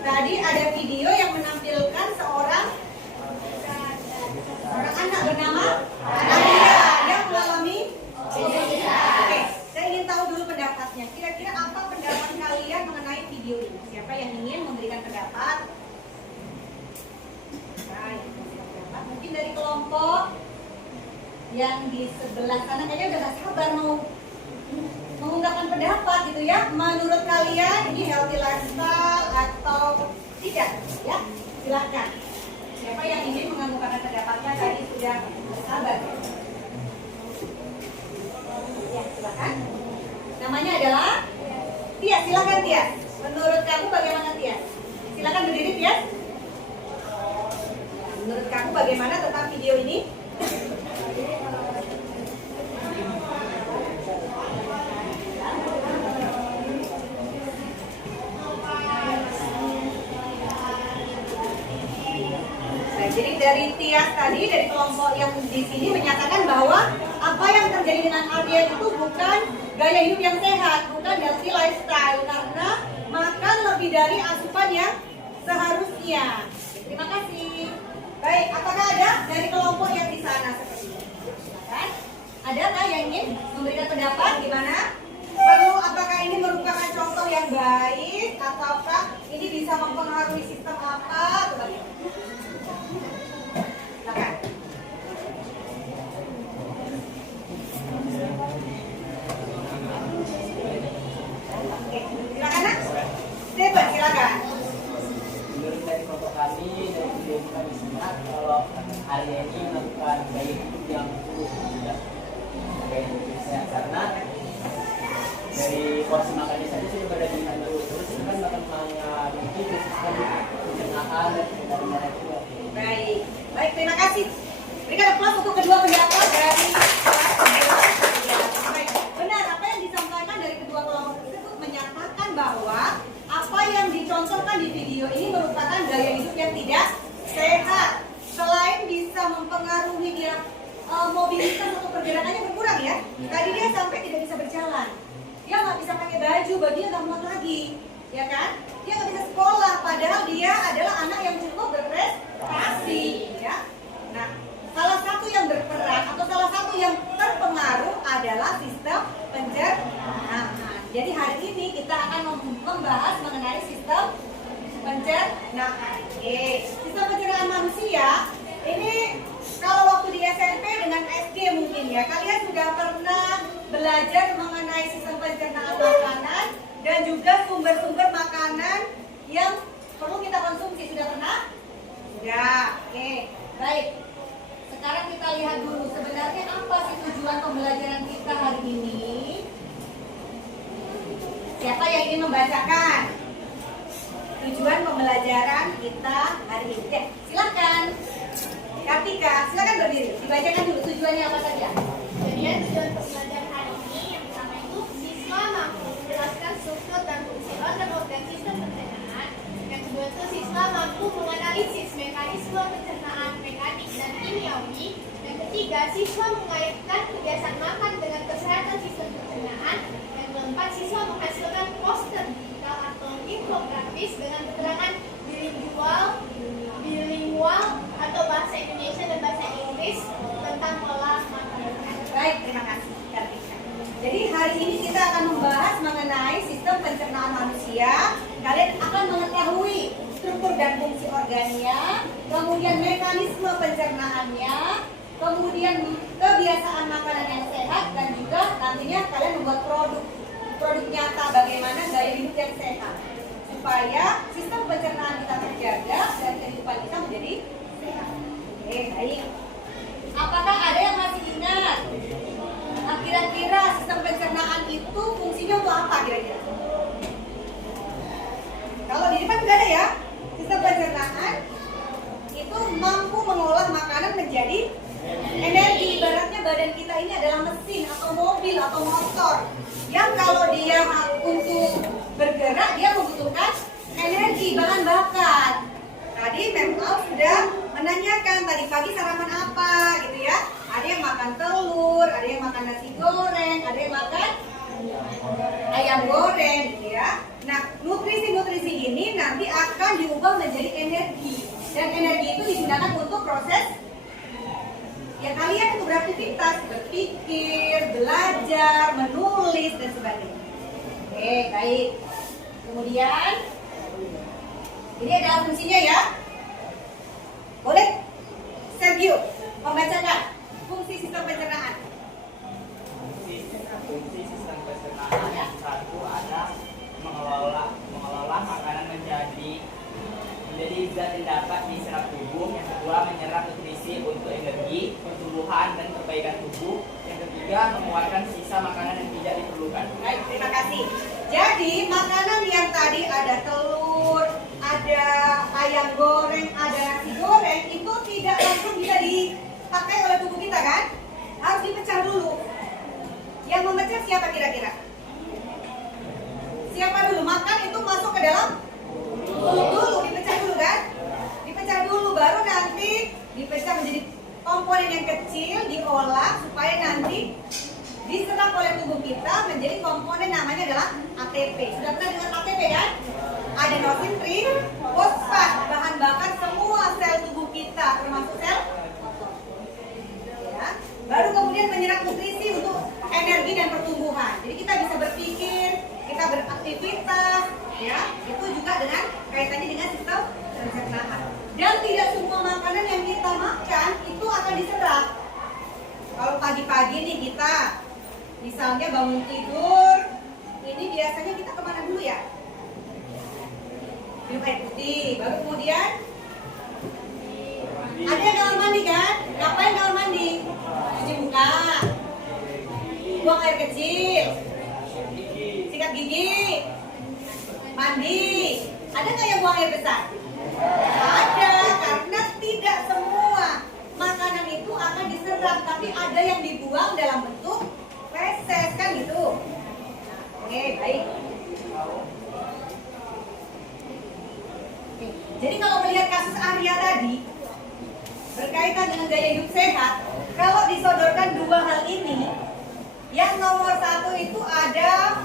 Tadi ada video yang menampilkan seorang anak bernama Nadia yang mengalami obesitas. Oke, saya ingin tahu dulu pendapatnya. Kira-kira apa pendapat kalian mengenai video ini? Siapa yang ingin memberikan pendapat? Nah, yang memberikan pendapat. Mungkin dari kelompok yang di sebelah sana kayaknya udah gak sabar mau mengungkapkan pendapat gitu ya. Menurut kalian ini healthy lifestyle atau tidak? Ya, silakan. Siapa yang ingin mengemukakan pendapatnya tadi sudah sabar? Ya, silakan. Namanya adalah Tia. Silakan Tia. Menurut kamu bagaimana Tia? Silakan berdiri Tia. Menurut kamu bagaimana tentang video ini? Jadi dari Tias tadi, dari kelompok yang di sini menyatakan bahwa apa yang terjadi dengan Arya itu bukan gaya hidup yang sehat, bukan healthy lifestyle, karena makan lebih dari asupan yang seharusnya. Terima kasih. Baik, apakah ada dari kelompok yang di sana seperti ini? Silakan. Ada nggak yang ingin memberikan pendapat gimana? Perlu apakah ini merupakan contoh yang baik ataukah ini bisa mempengaruhi sistem apa atau bagaimana? Silakan. Oke, silakan Nak. Stephen, silakan. Menurut dari kelompok kami, dari video kami simak kalau Arya ini melakukan gaya hidup yang buruk, tidak porsi makannya saja sudah berdampingan dulu. Terus kan makan hanya mungkin sistem pencernaan dan darah juga. Baik, baik, terima kasih. Berikan aplaus untuk kedua pendapat dari baik. Benar, apa yang disampaikan dari kedua kelompok tersebut menyatakan bahwa apa yang dicontohkan di video ini merupakan gaya hidup yang tidak sehat. Selain bisa mempengaruhi dia mobilitas atau pergerakannya berkurang ya. Tadi dia sampai tidak bisa berjalan. Dia nggak bisa pakai baju, bajunya nggak muat lagi, ya kan? Dia nggak bisa sekolah, padahal dia adalah anak yang cukup berprestasi, ya. Nah, salah satu yang berperan atau salah satu yang terpengaruh adalah sistem pencernaan. Jadi hari ini kita akan membahas mengenai sistem pencernaan. Sistem pencernaan manusia ini kalau waktu di SMP dengan SD mungkin ya, kalian sudah pernah belajar mengenai sistem pencernaan makanan dan juga sumber-sumber makanan yang perlu kita konsumsi. Sudah pernah? Sudah. Oke, baik. Sekarang kita lihat dulu sebenarnya apa sih tujuan pembelajaran kita hari ini. Siapa yang ingin membacakan tujuan pembelajaran kita hari ini? Ya, silakan. Kartika, silakan berdiri. Dibacakan dulu tujuannya apa saja. Jadi tujuan pembelajaran hari ini yang pertama itu siswa mampu menjelaskan struktur dan fungsi organ sistem pencernaan. Yang kedua itu siswa mampu menganalisis mekanisme pencernaan mekanik dan kimiawi. Yang ketiga, siswa mengaitkan kebiasaan makan dengan kesehatan sistem pencernaan. Yang keempat, siswa menghasilkan poster digital atau infografis dengan keterangan bilingual atau bahasa Indonesia dan bahasa Inggris tentang pola makanan. Baik, terima kasih Kartika. Jadi hari ini kita akan membahas mengenai sistem pencernaan manusia. Kalian akan mengetahui struktur dan fungsi organnya, kemudian mekanisme pencernaannya, kemudian kebiasaan makanan yang sehat, dan juga nantinya kalian membuat produk nyata bagaimana gaya hidup yang sehat supaya sistem pencernaan kita terjaga dan kehidupan kita menjadi sehat. Oke, baik. Apakah ada yang masih ingat? Nah, kira-kira sistem pencernaan itu fungsinya untuk apa kira-kira? Kalau di depan sudah ada ya, sistem pencernaan itu mampu mengolah makanan menjadi energi. Ibaratnya badan kita ini adalah mesin atau mobil atau motor yang kalau dia untuk bergerak dia membutuhkan energi, bahan bakar. Tadi Mental sudah menanyakan tadi pagi sarapan apa gitu ya. Ada yang makan telur, ada yang makan nasi goreng, ada yang makan ayam goreng gitu ya. Nah, nutrisi-nutrisi ini nanti akan diubah menjadi energi. Dan energi itu digunakan untuk proses ya kalian untuk beraktivitas, berpikir, belajar, menulis dan sebagainya. Oke, baik. Kemudian ini adalah fungsinya ya. Boleh Sergio membacakan fungsi sistem pencernaan. Fungsi sistem pencernaan yang satu ada mengelola makanan menjadi zat yang dapat diserap tubuh. Yang kedua menyerap nutrisi untuk energi, pertumbuhan dan perbaikan tubuh. Yang ketiga mengeluarkan sisa makanan yang tidak diperlukan. Baik, terima kasih. Jadi makanan yang tadi ada telur, ada ayam goreng, ada nasi goreng itu tidak langsung bisa dipakai oleh tubuh kita kan? Harus dipecah dulu. Yang memecah siapa kira-kira? Siapa dulu? Makan itu masuk ke dalam mulut dulu, dipecah dulu kan? Dipecah dulu baru nanti dipecah menjadi komponen yang kecil, diolah supaya nanti diserap oleh tubuh kita menjadi komponen namanya adalah ATP. Sudah pernah dengar ATP kan? Adenosin trifosfat, bahan bakar semua sel tubuh kita termasuk sel otot. Ya. Baru kemudian menyerap nutrisi untuk energi dan pertumbuhan. Jadi kita bisa berpikir, kita beraktivitas, ya. Itu juga dengan kaitannya dengan sistem pencernaan. Dan tidak semua makanan yang kita makan itu akan diserap. Kalau pagi-pagi nih kita misalnya bangun tidur, ini biasanya kita kemana dulu ya? Minum air putih, baru kemudian ada yang kamar mandi kan? Ngapain kamar mandi? Cuci muka, buang air kecil, sikat sikat gigi, mandi. Ada nggak yang buang air besar? Ada, karena tidak semua makanan itu akan diserap, tapi ada yang dibuang dalam bentuk feses kan gitu. Oke, baik. Jadi kalau melihat kasus Arya tadi berkaitan dengan gaya hidup sehat, kalau disodorkan dua hal ini, yang nomor satu itu ada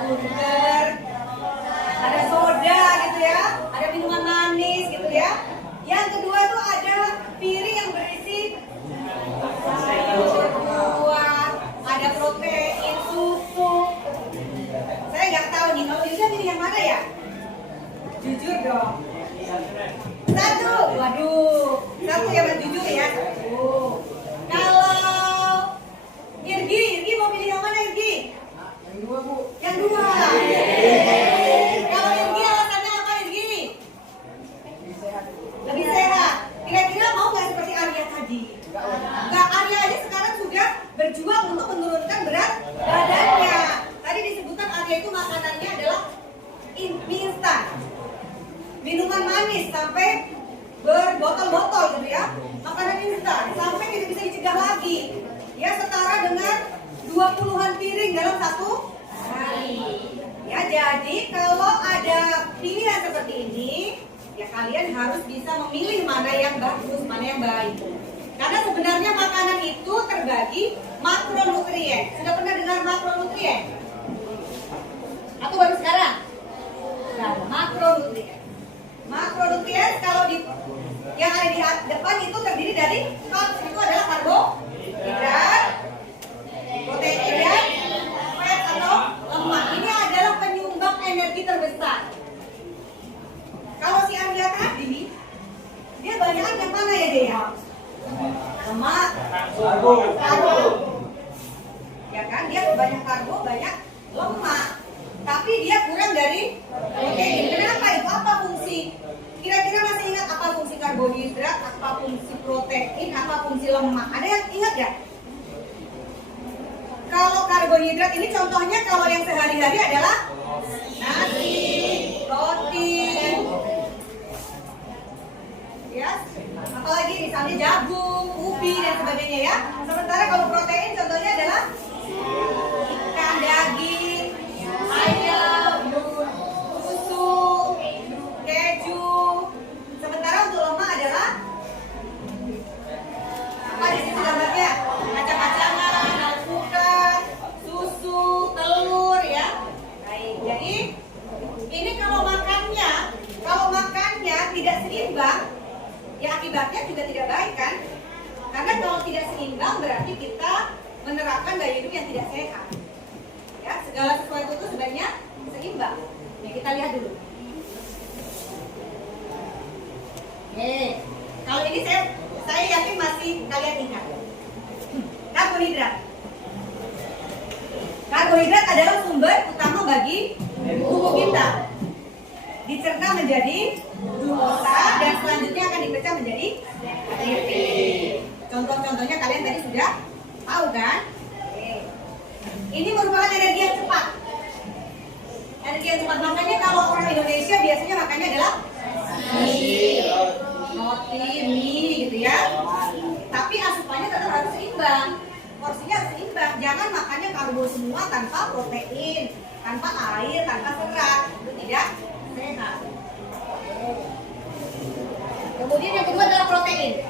burger, ada soda gitu ya, ada minuman manis gitu ya. Yang kedua tuh ada piring yang berisi sayur, buah, ada protein, susu. Saya nggak tahu nih, kalau Yuda pilih yang mana ya? Jujur dong. Satu, waduh, satu yang jujur ya. Satu. Kalau Irgi mau pilih yang mana Irgi? Yang dua, Bu. Yang dua. Kalau Irgi alasannya apa Irgi? Lebih sehat. Kira-kira mau nggak seperti Arya tadi? Nggak, Arya aja sekarang sudah berjuang untuk menurunkan berat badannya. Tadi disebutkan Arya itu makanannya adalah mie instan, minuman manis sampai berbotol-botol gitu ya, makanan instan sampai tidak bisa dicegah lagi. Ya setara dengan 20-an piring dalam satu hari. Ya jadi kalau ada pilihan seperti ini, ya kalian harus bisa memilih mana yang bagus, mana yang baik. Karena sebenarnya makanan itu terbagi makronutrien. Sudah pernah dengar makronutrien? Atau baru sekarang? Nah, makronutrien. Makronutrien kalau di yang ada di depan itu terdiri dari carbs, itu adalah karbohidrat, protein dan fat atau lemak. Ini adalah penyumbang energi terbesar. Kalau si Arya tadi, dia banyak yang mana ya dia? Lemak, karbo. Ya kan, dia banyak karbo, banyak lemak. Tapi dia kurang dari protein. Kenapa itu? Apa fungsi? Kira-kira masih ingat apa fungsi karbohidrat, apa fungsi protein, apa fungsi lemak? Ada yang ingat ya? Kalau karbohidrat ini contohnya kalau yang sehari-hari adalah nasi, roti, ya, apalagi misalnya jagung, ubi dan sebagainya ya. Sementara kalau protein contohnya adalah ikan, daging, ayam, susu, keju. Sementara untuk lemak adalah apa di sini gambarnya? Kacang-kacangan, alpukat, susu, telur ya. Baik, jadi ini kalau makannya tidak seimbang, ya akibatnya juga tidak baik kan? Karena kalau tidak seimbang berarti kita menerapkan gaya hidup yang tidak sehat. Ya, segala sesuatu itu sebenarnya seimbang. Ya, kita lihat dulu. Oke, kalau ini saya yakin masih kalian ingat. Karbohidrat. Karbohidrat adalah sumber utama bagi tubuh kita. Dicerna menjadi glukosa dan selanjutnya akan dipecah menjadi ATP. Contoh-contohnya kalian tadi sudah tahu kan? Oke. Ini merupakan energi yang cepat. Energi yang cepat, makanya kalau orang Indonesia biasanya makannya adalah roti, mie gitu ya. Tapi asupannya tetap harus seimbang. Porsinya harus seimbang. Jangan makannya karbo semua tanpa protein, tanpa air, tanpa serat. Itu tidak sehat. Kemudian yang kedua adalah protein.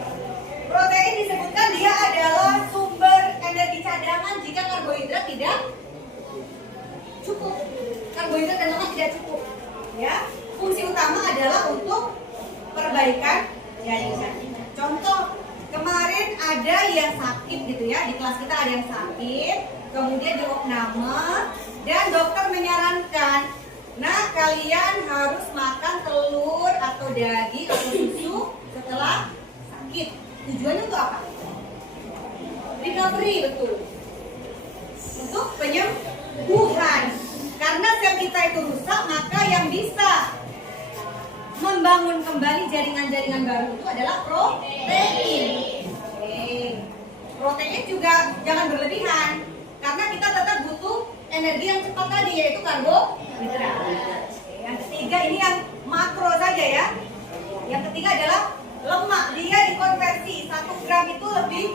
Protein disebutkan dia adalah sumber energi cadangan jika karbohidrat tidak cukup. Karbohidrat dan lemak tidak cukup. Ya, fungsi utama adalah untuk perbaikan jaringan. Contoh, kemarin ada yang sakit gitu ya, di kelas kita ada yang sakit, kemudian di opname dan dokter menyarankan, nah kalian harus makan telur atau daging atau susu setelah sakit. Tujuannya untuk apa? Recovery, betul. Untuk penyembuhan. Karena sel kita itu rusak, maka yang bisa membangun kembali jaringan-jaringan baru itu adalah protein. Protein juga jangan berlebihan, karena kita tetap butuh energi yang cepat tadi, yaitu karbohidrat. Yang ketiga ini yang makro saja ya. Yang ketiga adalah lemak. Dia dikonversi 1 gram itu lebih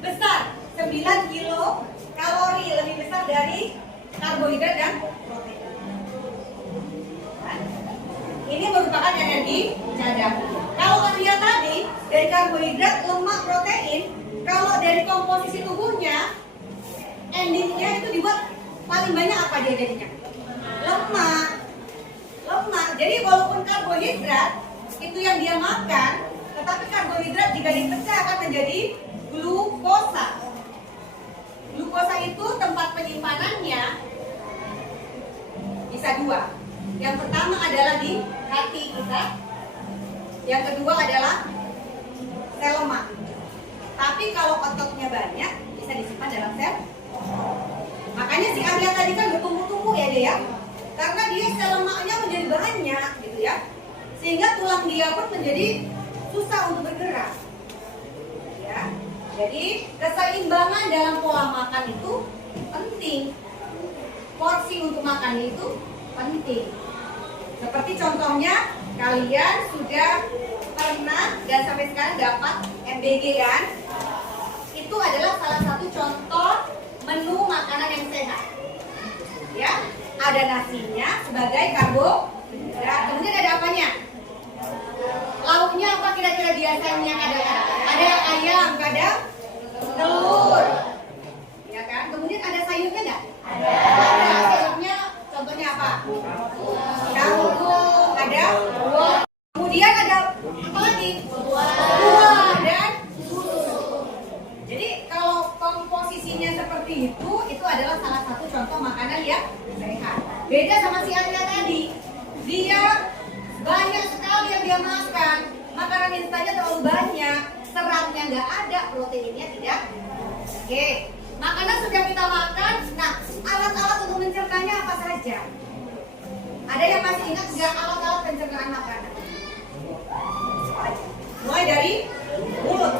besar, 9 kilokalori lebih besar dari karbohidrat dan protein. Ini merupakan energi cadangan. Kalau lihat tadi dari karbohidrat, lemak, protein, kalau dari komposisi tubuhnya, endingnya itu dibuat paling banyak apa dia jadinya? Lemak. Jadi walaupun karbohidrat itu yang dia makan, tetapi karbohidrat jika dipecah akan menjadi glukosa. Glukosa itu tempat penyimpanannya bisa 2. Yang pertama adalah di hati kita. Yang kedua adalah sel lemak. Tapi kalau ototnya banyak, bisa disimpan dalam sel. Makanya si Arya tadi kan bertumbuh-tumbuh ya dia ya. Karena dia sel lemaknya menjadi banyak gitu ya. Sehingga tulang dia pun menjadi susah untuk bergerak. Ya. Jadi keseimbangan dalam pola makan itu penting. Porsi untuk makan itu penting. Seperti contohnya kalian sudah pernah dan sampai sekarang dapat MBG kan? Itu adalah salah satu contoh menu makanan yang sehat. Ya, ada nasinya sebagai karbohidrat. Kemudian ada apanya? Lauknya apa kira-kira biasanya? Ada ayam, kadang telur. Ya kan? Kemudian ada sayurnya enggak? Ada. Sayurnya contohnya apa? Kangkung, ada buah. Kemudian ada apa lagi? Buah dan susu. Jadi kalau komposisinya seperti itu adalah salah satu contoh makanan yang sehat. Beda sama si Arya tadi. Dia banyak sekali yang dia makan. Makanan instannya terlalu banyak, seratnya nggak ada, proteinnya tidak. Oke, makanan sudah kita makan. Nah, alat-alat untuk mencernanya apa saja? Ada yang masih ingat nggak alat-alat pencernaan makanan? Mulai dari mulut.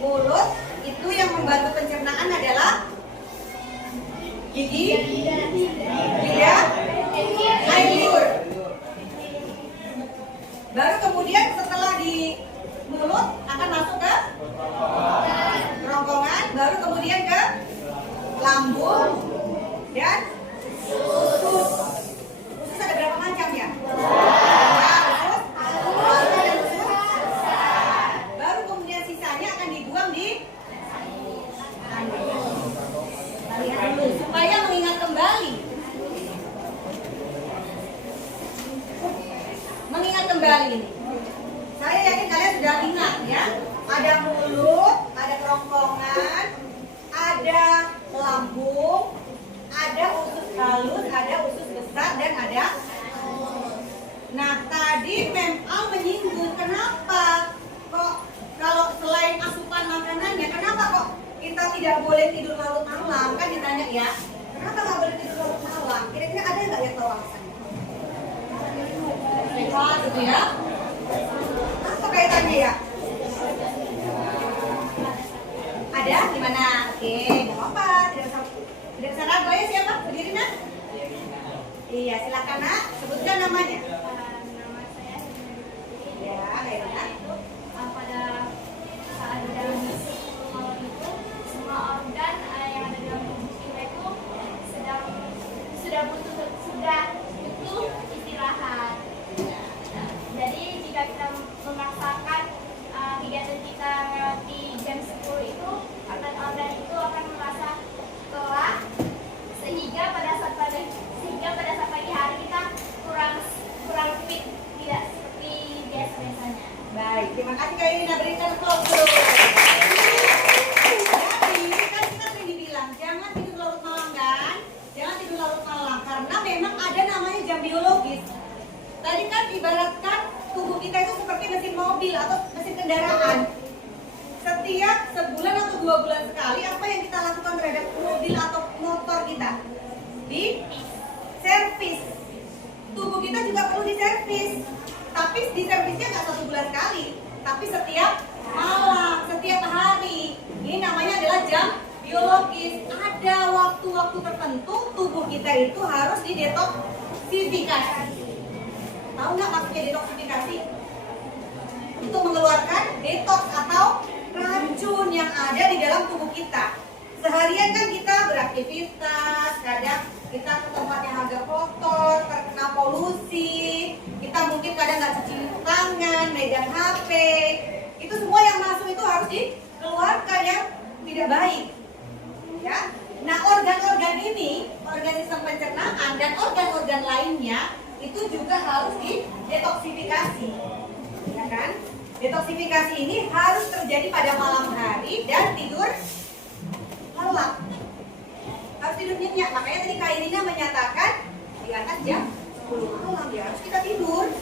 Mulut itu yang membantu pencernaan adalah gigi, lidah, liur. Baru kemudian setelah di mulut akan masuk ke kerongkongan, baru kemudian ke lambung dan usus. Usus ada berapa macam ya? Baru kemudian sisanya akan dibuang di lihat dulu supaya mengingat kembali. Mengingat kembali ini. Saya yakin kalian sudah ingat ya. Ada mulut, ada kerongkongan, ada lambung, ada usus halus, ada usus besar dan ada. Nah, tadi Mem-Al menyinggung kenapa kok kalau selain asupan makanannya, kenapa kok kita tidak boleh tidur larut malam? Kan ditanya ya, kenapa nggak boleh tidur larut malam? Kira-kira ada nggak yang tahu alasannya? Sehat gitu ya? Apa kaitannya ya? Ada? Gimana? Oke, nggak apa-apa. Tidak usah ragu ya, siapa? Berdiri nak? Iya, silakan nak. Sebutkan namanya. Nama saya Ya, Lena. pada saat dalam malam itu semua organ yang ada dalam tubuh kita itu sudah butuh istirahat. Jadi jika kita memaksakan kegiatan kita di jam 10 itu, organ-organ itu akan merasa lelah sehingga pada saat pagi hari kita kurang fit, tidak seperti biasanya. Baik, terima kasih Kak Irina, berikan applause dulu. Jadi kan kita sering dibilang jangan tidur larut malam kan? Jangan tidur larut malam karena memang ada namanya jam biologis. Tadi kan ibaratkan tubuh kita itu seperti mesin mobil atau mesin kendaraan. Setiap sebulan atau 2 bulan sekali apa yang kita lakukan terhadap mobil atau motor kita? Di servis. Tubuh kita juga perlu diservis. Tapi di servisnya nggak 1 bulan sekali, tapi setiap malam, setiap hari. Ini namanya adalah jam biologis. Ada waktu-waktu tertentu tubuh kita itu harus didetoksifikasi. Tahu nggak maksudnya detoksifikasi? Itu mengeluarkan detoks atau racun yang ada di dalam tubuh kita. Seharian kan kita beraktivitas, kadang kita ke tempat yang agak kotor, terkena polusi, kita mungkin kadang nggak cuci tangan, megang HP. Itu semua yang masuk itu harus dikeluarkan yang tidak baik. Ya. Nah, organ-organ ini, organ sistem pencernaan dan organ-organ lainnya itu juga harus didetoksifikasi. Ya kan? Detoksifikasi ini harus terjadi pada malam hari dan tidur lelap. Harus tidur nyenyak. Makanya tadi Kak Irina menyatakan di atas jam 10 malam ya harus kita tidur.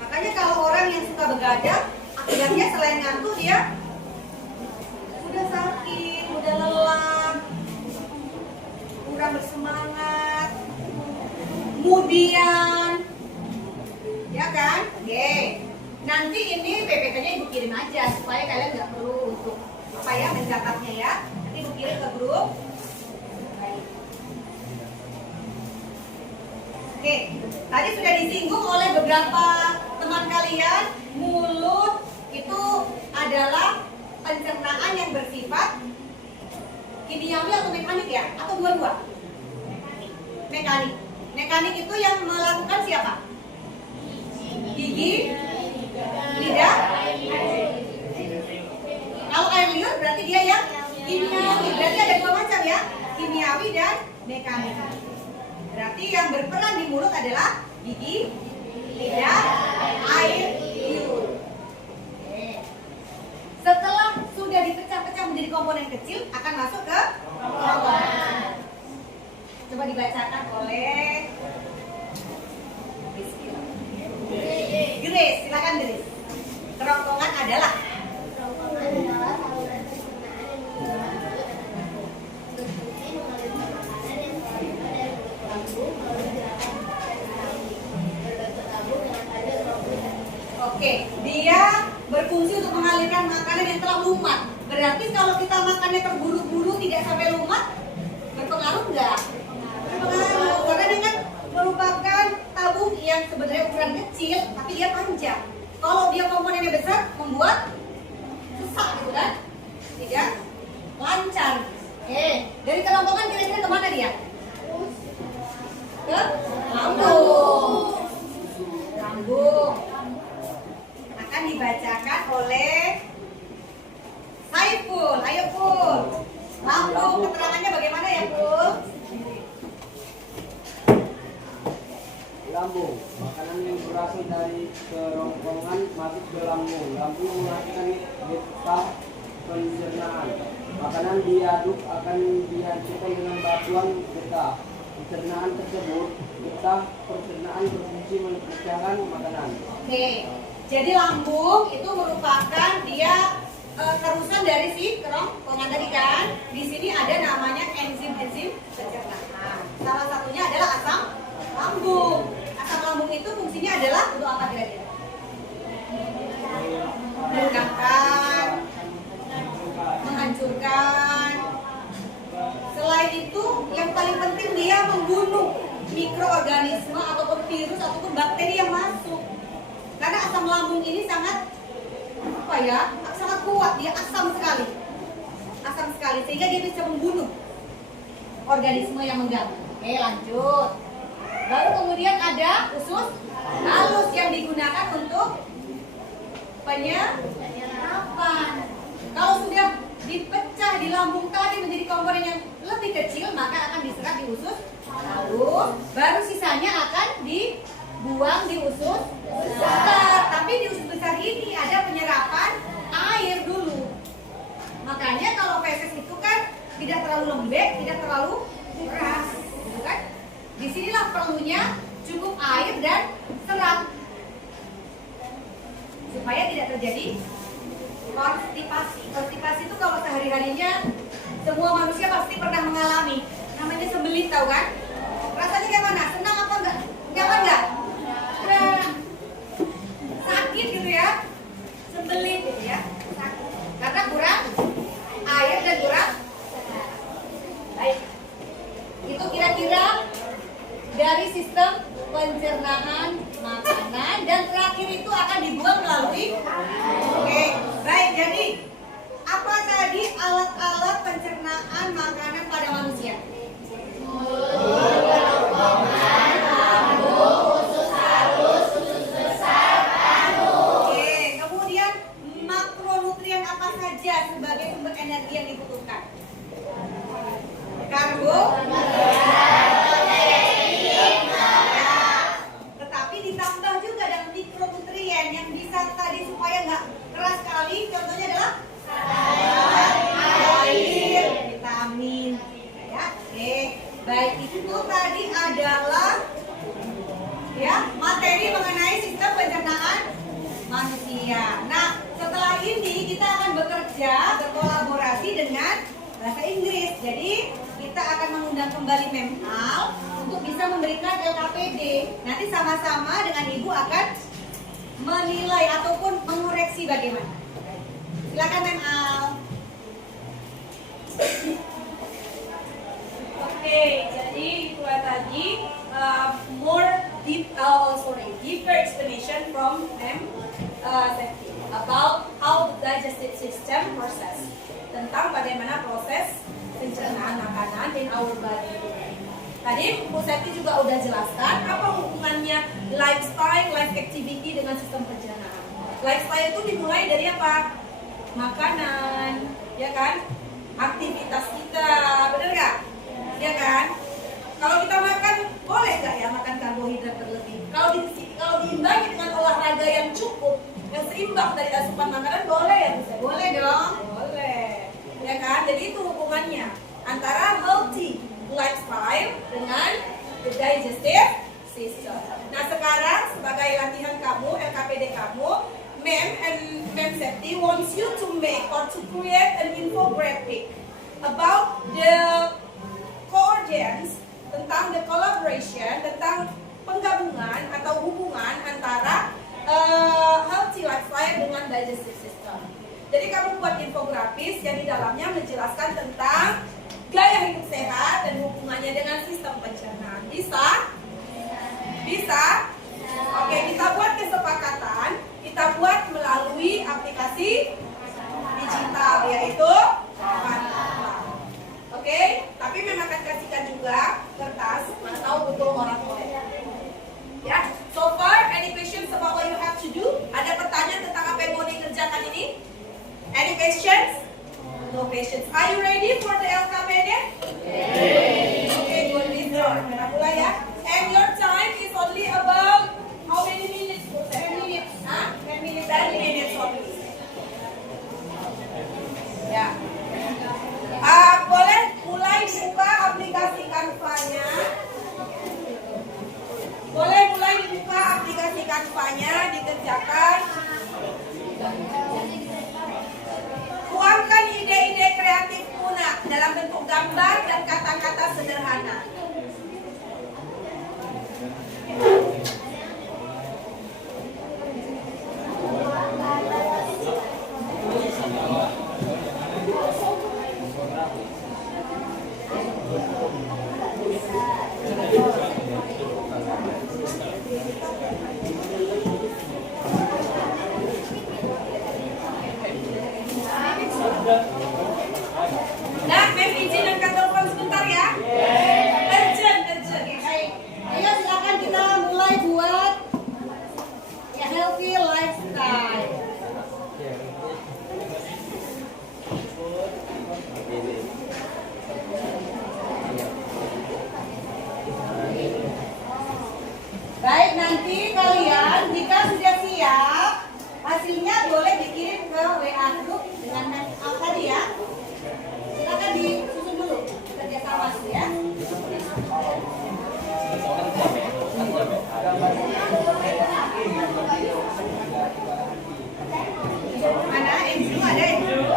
Makanya kalau orang yang suka begadang, akibatnya selain ngantuk dia udah sakit, udah lelah, kurang bersemangat, kemudian ya kan? Oke. Nanti ini PPT-nya Ibu kirim aja supaya kalian nggak perlu untuk apa ya mencatatnya ya. Nanti Ibu kirim ke grup. Baik. Oke, tadi sudah disinggung oleh beberapa teman kalian, mulut itu adalah pencernaan yang bersifat kimiawi atau mekanik ya? Atau dua-dua? Mekanik. Mekanik itu yang melakukan siapa? Gigi, lidah. Kalau air liur berarti dia yang kimiawi. Berarti ada dua macam ya, kimiawi dan mekanik. Berarti yang berperan di mulut adalah gigi, lidah, air liur. Setelah sudah dipecah-pecah menjadi komponen kecil, akan masuk ke kerongkongan. Coba dibacakan oleh Grace, silakan Grace. Kerongkongan adalah saluran Oke, dia berfungsi untuk mengalirkan makanan yang telah lumat. Berarti kalau kita makannya terburu-buru tidak sampai lumat, berpengaruh nggak? Berpengaruh, karena dia kan merupakan tabung yang sebenarnya ukuran kecil, tapi dia panjang. Kalau dia komponennya besar, membuat susah gitu kan? Tidak lancar. Dari kerongkongan kira-kira kemana dia? Ke lambung. Lambung. Akan dibacakan oleh Saiful. Ayo Pul. Lambung keterangannya bagaimana ya Pul? Lambung, makanan yang berasal dari kerongkongan masuk ke lambung. Lambung melakukan getah pencernaan. Makanan diaduk akan dihancurkan dengan batuan getah pencernaan tersebut. Getah pencernaan berfungsi memecahkan makanan. Oke, jadi lambung itu merupakan dia terusan dari si kerongkongan tadi kan. Di sini ada namanya enzim-enzim pencernaan. Salah satunya adalah asam lambung. Asam lambung itu fungsinya adalah untuk apa kira-kira? Meregangkan, menghancurkan. Selain itu, yang paling penting dia membunuh mikroorganisme ataupun virus ataupun bakteri yang masuk. Karena asam lambung ini sangat sangat kuat, dia asam sekali, sehingga dia bisa membunuh organisme yang mengganggu. Oke, lanjut. Lalu kemudian ada usus halus yang digunakan untuk penyerapan. Kalau sudah dipecah di lambung tadi menjadi komponen yang lebih kecil, maka akan diserap di usus halus. Baru sisanya akan dibuang di usus besar. Tapi di usus besar ini ada penyerapan air dulu. Makanya kalau feses itu kan tidak terlalu lembek, tidak terlalu keras, gitu kan? Disinilah perlunya cukup air dan serat supaya tidak terjadi konstipasi. Konstipasi itu kalau sehari-harinya semua manusia pasti pernah mengalami. Namanya sembelit, tahu kan? Rasanya kayak mana? Senang apa enggak? Nyaman enggak? Nah, sakit gitu ya? Sembelit gitu ya? Sakit. Karena kurang air dan kurang sistem pencernaan makanan, dan terakhir itu akan dibuang melalui. Oke, baik. Jadi apa tadi alat-alat pencernaan makanan pada manusia? Oke, kemudian makronutrien apa saja sebagai sumber energi yang dibutuhkan? Karbo. Tetapi ditambah juga dengan mikronutrien yang bisa tadi supaya nggak keras sekali. Contohnya adalah air, vitamin, ya. Oke, baik, itu tadi adalah ya materi mengenai sistem pencernaan manusia. Nah, setelah ini kita akan bekerja berkolaborasi dengan bahasa Inggris. Jadi kita akan mengundang kembali Mem Al untuk bisa memberikan LKPD. Nanti sama-sama dengan Ibu akan menilai ataupun mengoreksi bagaimana. Silakan Mem Al. Oke, jadi itulah tadi deeper explanation from Septi about how the digestive system process, tentang bagaimana proses pencernaan makanan in our body. Tadi Bu Septi juga udah jelaskan apa hubungannya lifestyle, life activity dengan sistem pencernaan. Lifestyle itu dimulai dari apa? Makanan, ya kan? Aktivitas kita, bener nggak? Ya kan? Kalau kita makan, boleh nggak ya makan karbohidrat berlebih? Kalau diimbangi dengan olahraga yang cukup, yang seimbang dari asupan makanan, boleh ya bisa? Boleh dong. Boleh, ya kan? Jadi itu hubungannya antara healthy lifestyle dengan the digestive system. Nah sekarang sebagai latihan kamu, LKPD kamu, Mem Septi wants you to make or to create an infographic about the coordinates, tentang the collaboration, tentang penggabungan atau hubungan antara healthy lifestyle dengan digestive system. Jadi kamu buat infografis yang di dalamnya menjelaskan tentang gaya hidup sehat dan hubungannya dengan sistem pencernaan. Bisa? Bisa? Oke, kita buat kesepakatan. Kita buat melalui aplikasi digital, yaitu Canva. Oke, tapi memang akan kasihkan juga kertas atau butuh orang tulis. Ya, so far any questions about what you have to do? Ada pertanyaan tentang apa yang mau dikerjakan ini? Any questions? No questions. Are you ready for the LKPD? Okay, good. Kita mulai ya. And your time is only about how many minutes? 10 minutes. Huh? 10 minutes. 10 minutes only. Ya. Boleh mulai dibuka aplikasi Canva-nya. Boleh mulai dibuka aplikasi Canva-nya, dikerjakan. Tuangkan ide-ide kreatif Muna dalam bentuk gambar dan kata-kata sederhana. Nah, Mem izin angkat telepon sebentar ya. Urgent. Ayo silakan kita mulai buat ya healthy lifestyle. Baik, nanti kalian jika sudah siap, hasilnya boleh dikirim ke WA group dengan tadi ya. Silakan disusun dulu kerjasama dulu ya. Mana Andrew? Ada Andrew?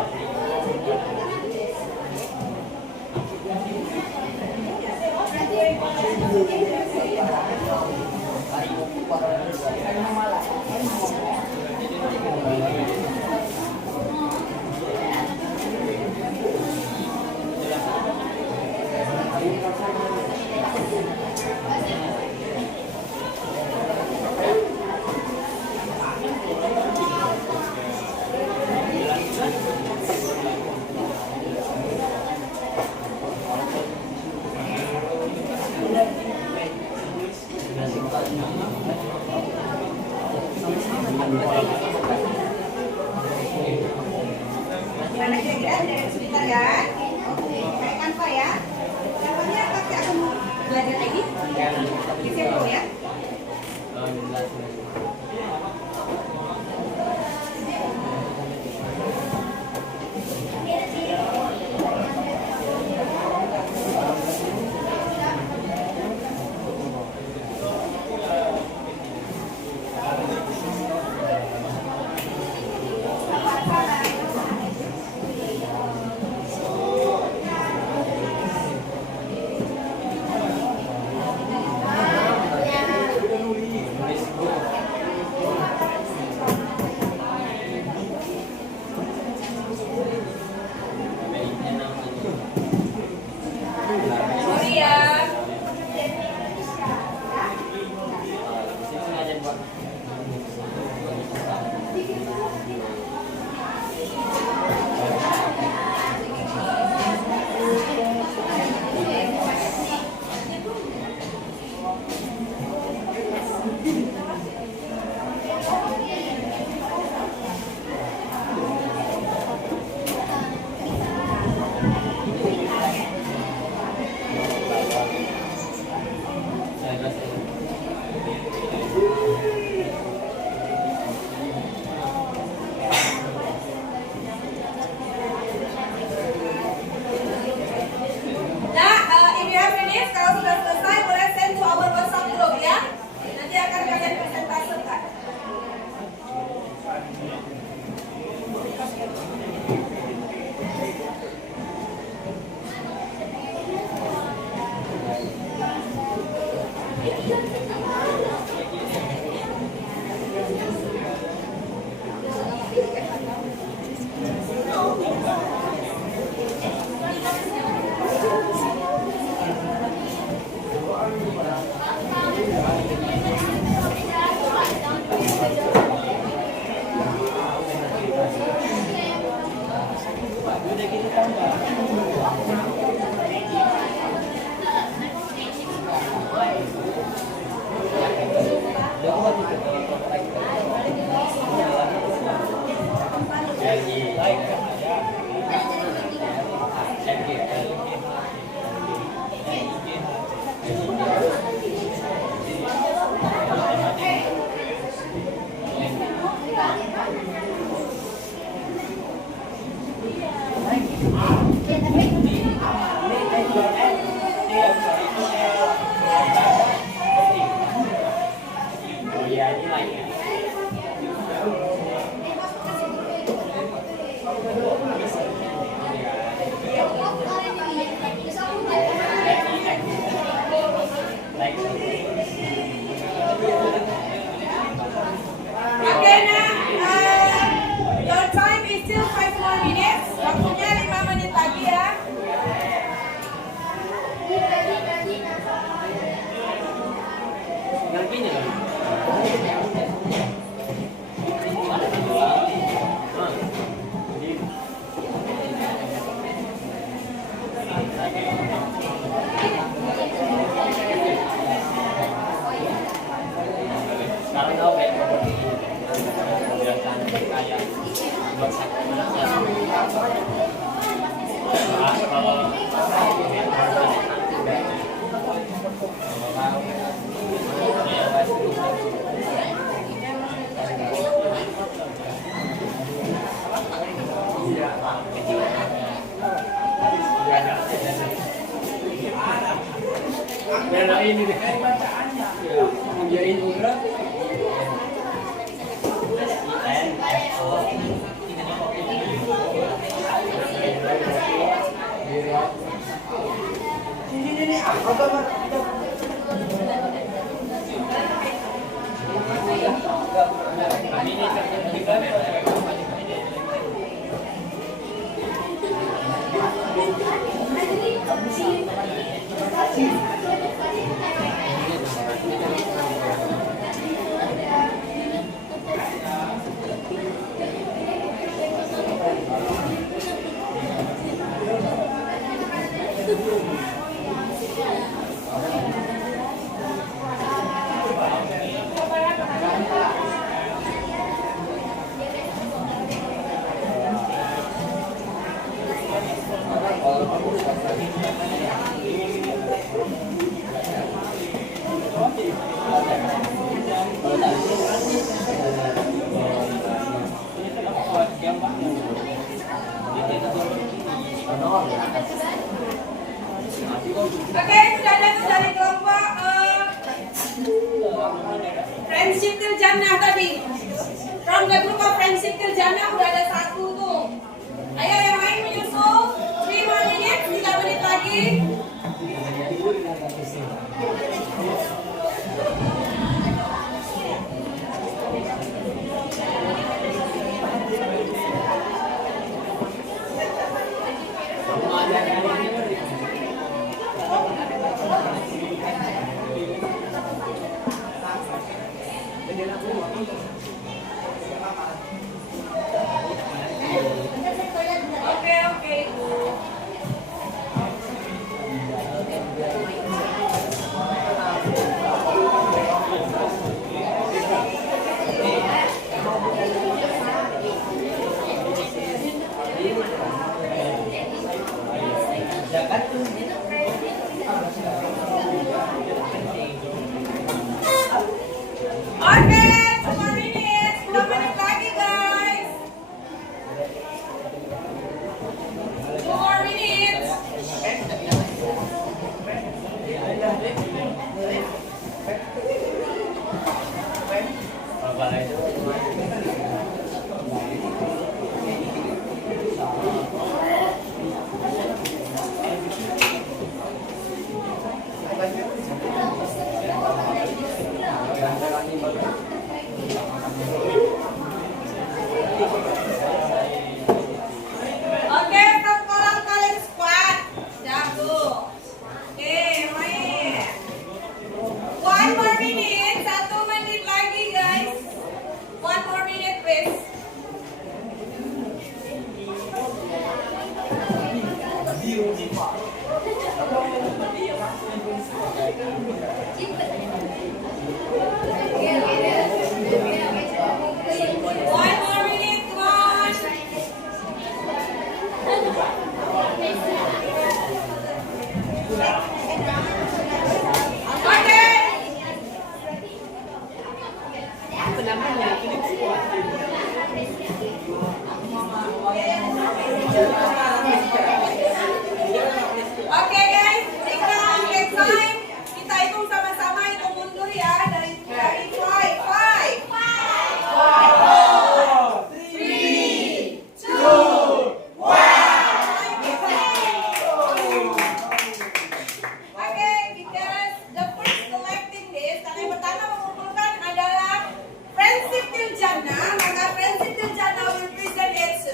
Gimana kira-kira dari sebentar ya? Kayak Canva ya? Contohnya kakak akan belajar lagi di situ ya? Sorry ya. Nah, if you have finished, kalau sudah selesai boleh send to our WhatsApp group ya. Nanti akan kalian presentasikan. Oke, nah, your time is still 5 more minutes. Waktunya 5 menit lagi ya. Nah ini deh. Menjadi umrah. Friendship Till Jannah tadi. From the group of Friendship Till Jannah udah ada 1 tuh. Ayo yang lain menyusul. 3 more minutes, 3 menit lagi. Oke, Ibu. Oke, 2 menit, 2 menit lagi guys. 2 more minutes. Oke, tolong kalian squat. Jago. Oke, main. 1 more minute, 1 menit lagi guys. 1 more minute please. One more minute, come on. Oke guys, sekarang next time kita hitung sama-sama, hitung mundur ya dari 5, 5, 4, 3, 2, 1. Oke, because the first collecting this, karena yang pertama mengumpulkan adalah Friendship Till Jannah, maka Friendship Till Jannah will present its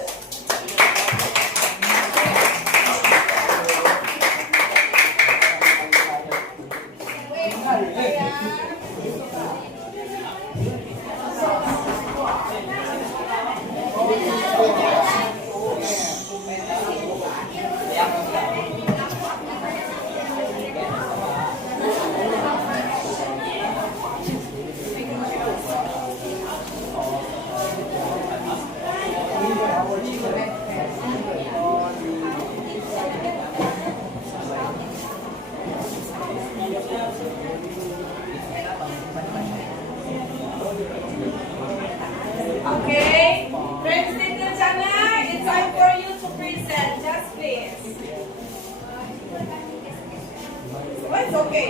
Okay, Friendship Till Jannah, it's time for you to present. Just please. Oh, it's okay.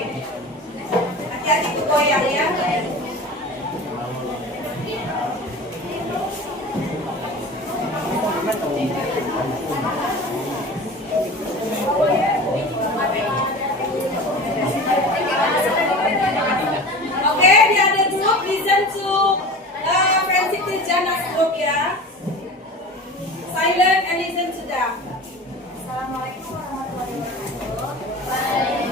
Hati-hati goyang ya. Okay, the other group listen to Friendship Till Jannah group ya. Silent and listen to them. Assalamualaikum warahmatullahi wabarakatuh.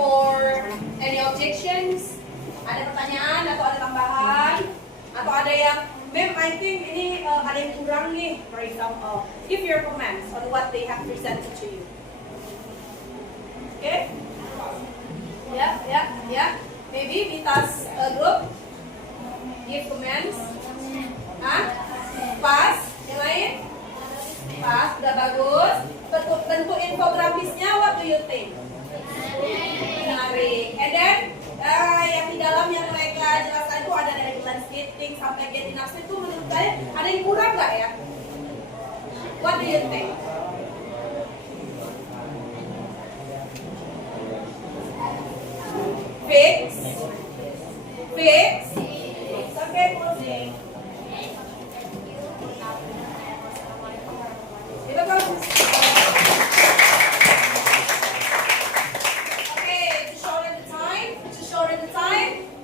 for any objections? Ada pertanyaan atau ada tambahan? Atau ada yang, ma'am, I think ini ada yang kurang nih, for example. Give your comments on what they have presented to you. Okay? Yeah. Maybe Vita's group give comments. Hah? Pas? Yang lain? Pas, udah bagus. Bentuk infografisnya, what do you think? Menarik. And then yang di dalam yang mereka jelaskan itu ada dari landscaping sampai getting up itu menurut saya ada yang kurang nggak ya? What do you think? Fix. Okay, closing. Itu kan.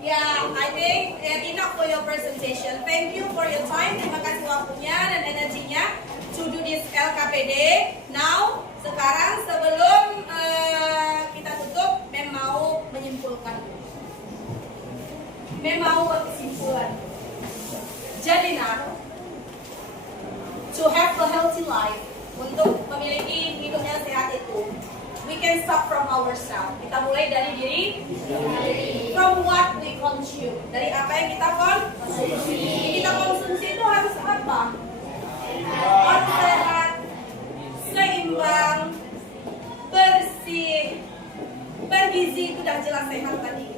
Yeah, I think enough for your presentation. Thank you for your time. Terima kasih waktunya dan energinya to do this LKPD. Now, sekarang sebelum kita tutup, Mem mau menyimpulkan. Mem mau berkesimpulan. Jadi to have a healthy life, untuk memiliki hidup yang sehat itu, we can start from ourselves. Kita mulai dari diri. From what we consume. Dari apa yang kita konsumsi. Kita konsumsi itu harus apa? Harus sehat, seimbang, bersih, bergizi, itu udah jelas sehat tadi.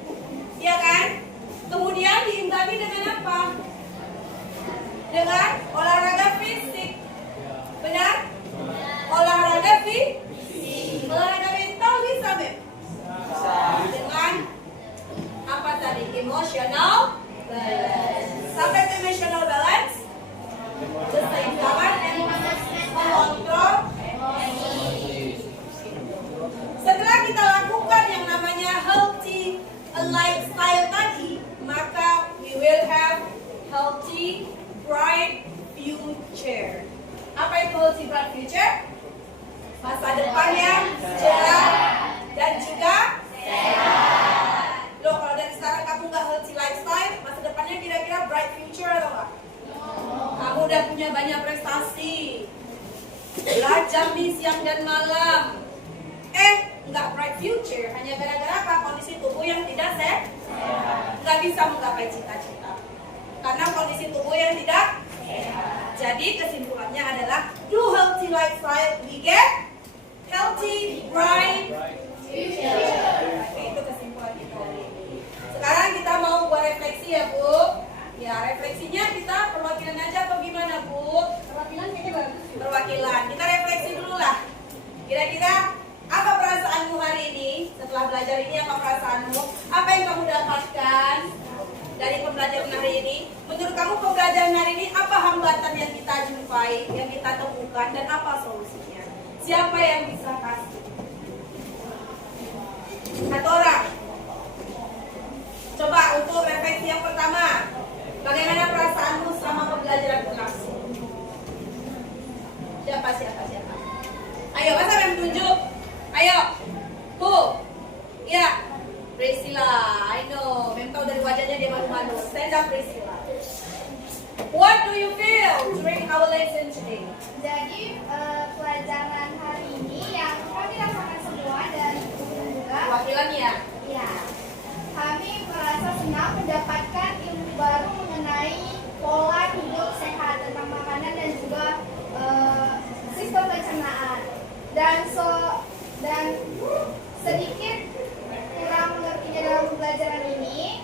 Iya kan? Kemudian diimbangi dengan apa? Dengan olahraga fisik. Benar? Olahraga fisik. Olahraga mental bisa, Beb? Dengan apa tadi? Emotional balance. Sampai ke emotional balance, keseimbangan mengontrol. Setelah kita lakukan yang namanya healthy lifestyle tadi, maka we will have healthy, bright future. Apa itu healthy, bright future? Masa depan yang cerah dan juga sehat. Loh, kalau dari sekarang kamu nggak healthy lifestyle, masa depannya kira-kira bright future atau nggak? Kamu udah punya banyak prestasi, belajar nih siang dan malam, nggak bright future hanya gara-gara apa? Kondisi tubuh yang tidak sehat, nggak bisa menggapai cita-cita karena kondisi tubuh yang tidak sehat. Jadi kesimpulannya adalah do healthy lifestyle, we get healthy, bright future. Itu kesimpulan kita. Sekarang kita mau buat refleksi ya, Bu. Ya, refleksinya kita perwakilan aja atau gimana, Bu? Perwakilan kayaknya bagus. Perwakilan. Kita refleksi dulu lah. Kira-kira apa perasaanmu hari ini? Setelah belajar ini apa perasaanmu? Apa yang kamu dapatkan dari pembelajaran hari ini? Menurut kamu pembelajaran hari ini apa hambatan yang kita jumpai, yang kita temukan, dan apa solusinya? Siapa yang bisa kasih? Satu orang. Coba untuk refleksi yang pertama, bagaimana perasaanmu selama pembelajaran berlangsung? Siapa? Ayo, masa yang tunjuk? Ayo, Bu. Ya, Priscilla. I know, Mem tahu dari wajahnya dia malu-malu. Stand up, Priscilla. What do you feel during our lesson today? Jadi pelajaran hari ini yang kami rasakan semua dan juga Wakilannya. ya, kami merasa senang mendapatkan ilmu baru mengenai pola hidup sehat tentang makanan dan juga sistem pencernaan dan sedikit kurang mengertinya dalam pembelajaran ini.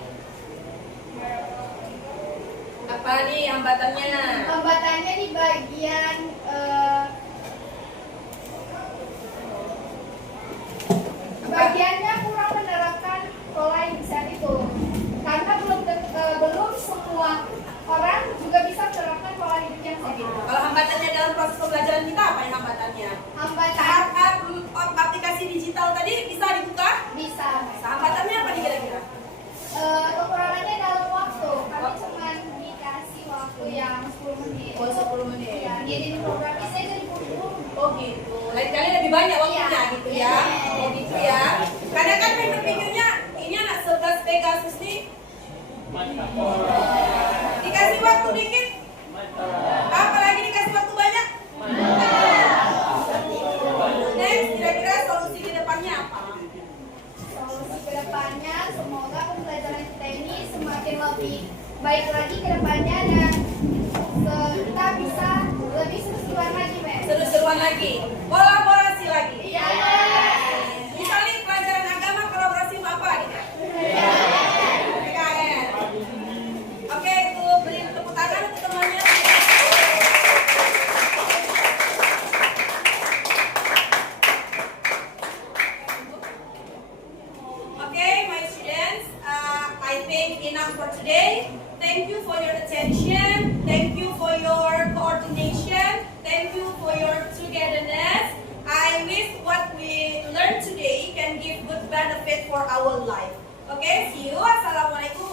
Apa nih hambatannya? Hambatannya di bagian bagiannya kurang menerapkan pola hidup sehat itu, karena belum semua orang juga bisa menerapkan pola hidup yang sehat. Kalau hambatannya dalam proses pembelajaran kita apa yang hambatannya? Hambatan Aplikasi digital tadi bisa dibuka? bisa. Hambatannya apa nih kira-kira? Kekurangannya dalam waktu, kami cuma dikasih waktu yang 10 menit. Oh, 10 menit. Ya, ngedit program saya jadi 10. Oh gitu. Lain kali lebih banyak waktunya Iya. gitu ya. Oh gitu ya. Kadang kan main berpikirnya ini anak 11 Pegasus nih. Dikasih waktu dikit. Apalagi dikasih waktu banyak. Next, kira-kira solusi ke depannya apa? Solusi kedepannya semoga pembelajaran kita ini semakin lebih baik lagi ke depannya dan kita bisa lebih seru-seruan lagi, Mbak. Seru-seruan lagi, kolaborasi lagi. Iya. Misalnya pelajaran agama kolaborasi sama apa gitu? PKN. Oke, itu beri tepuk tangan untuk temannya. Okay, my students, I think enough for today. Thank you for your attention. Thank you for your coordination. Thank you for your togetherness. I wish what we learned today can give good benefit for our life. Okay, see you. Assalamualaikum.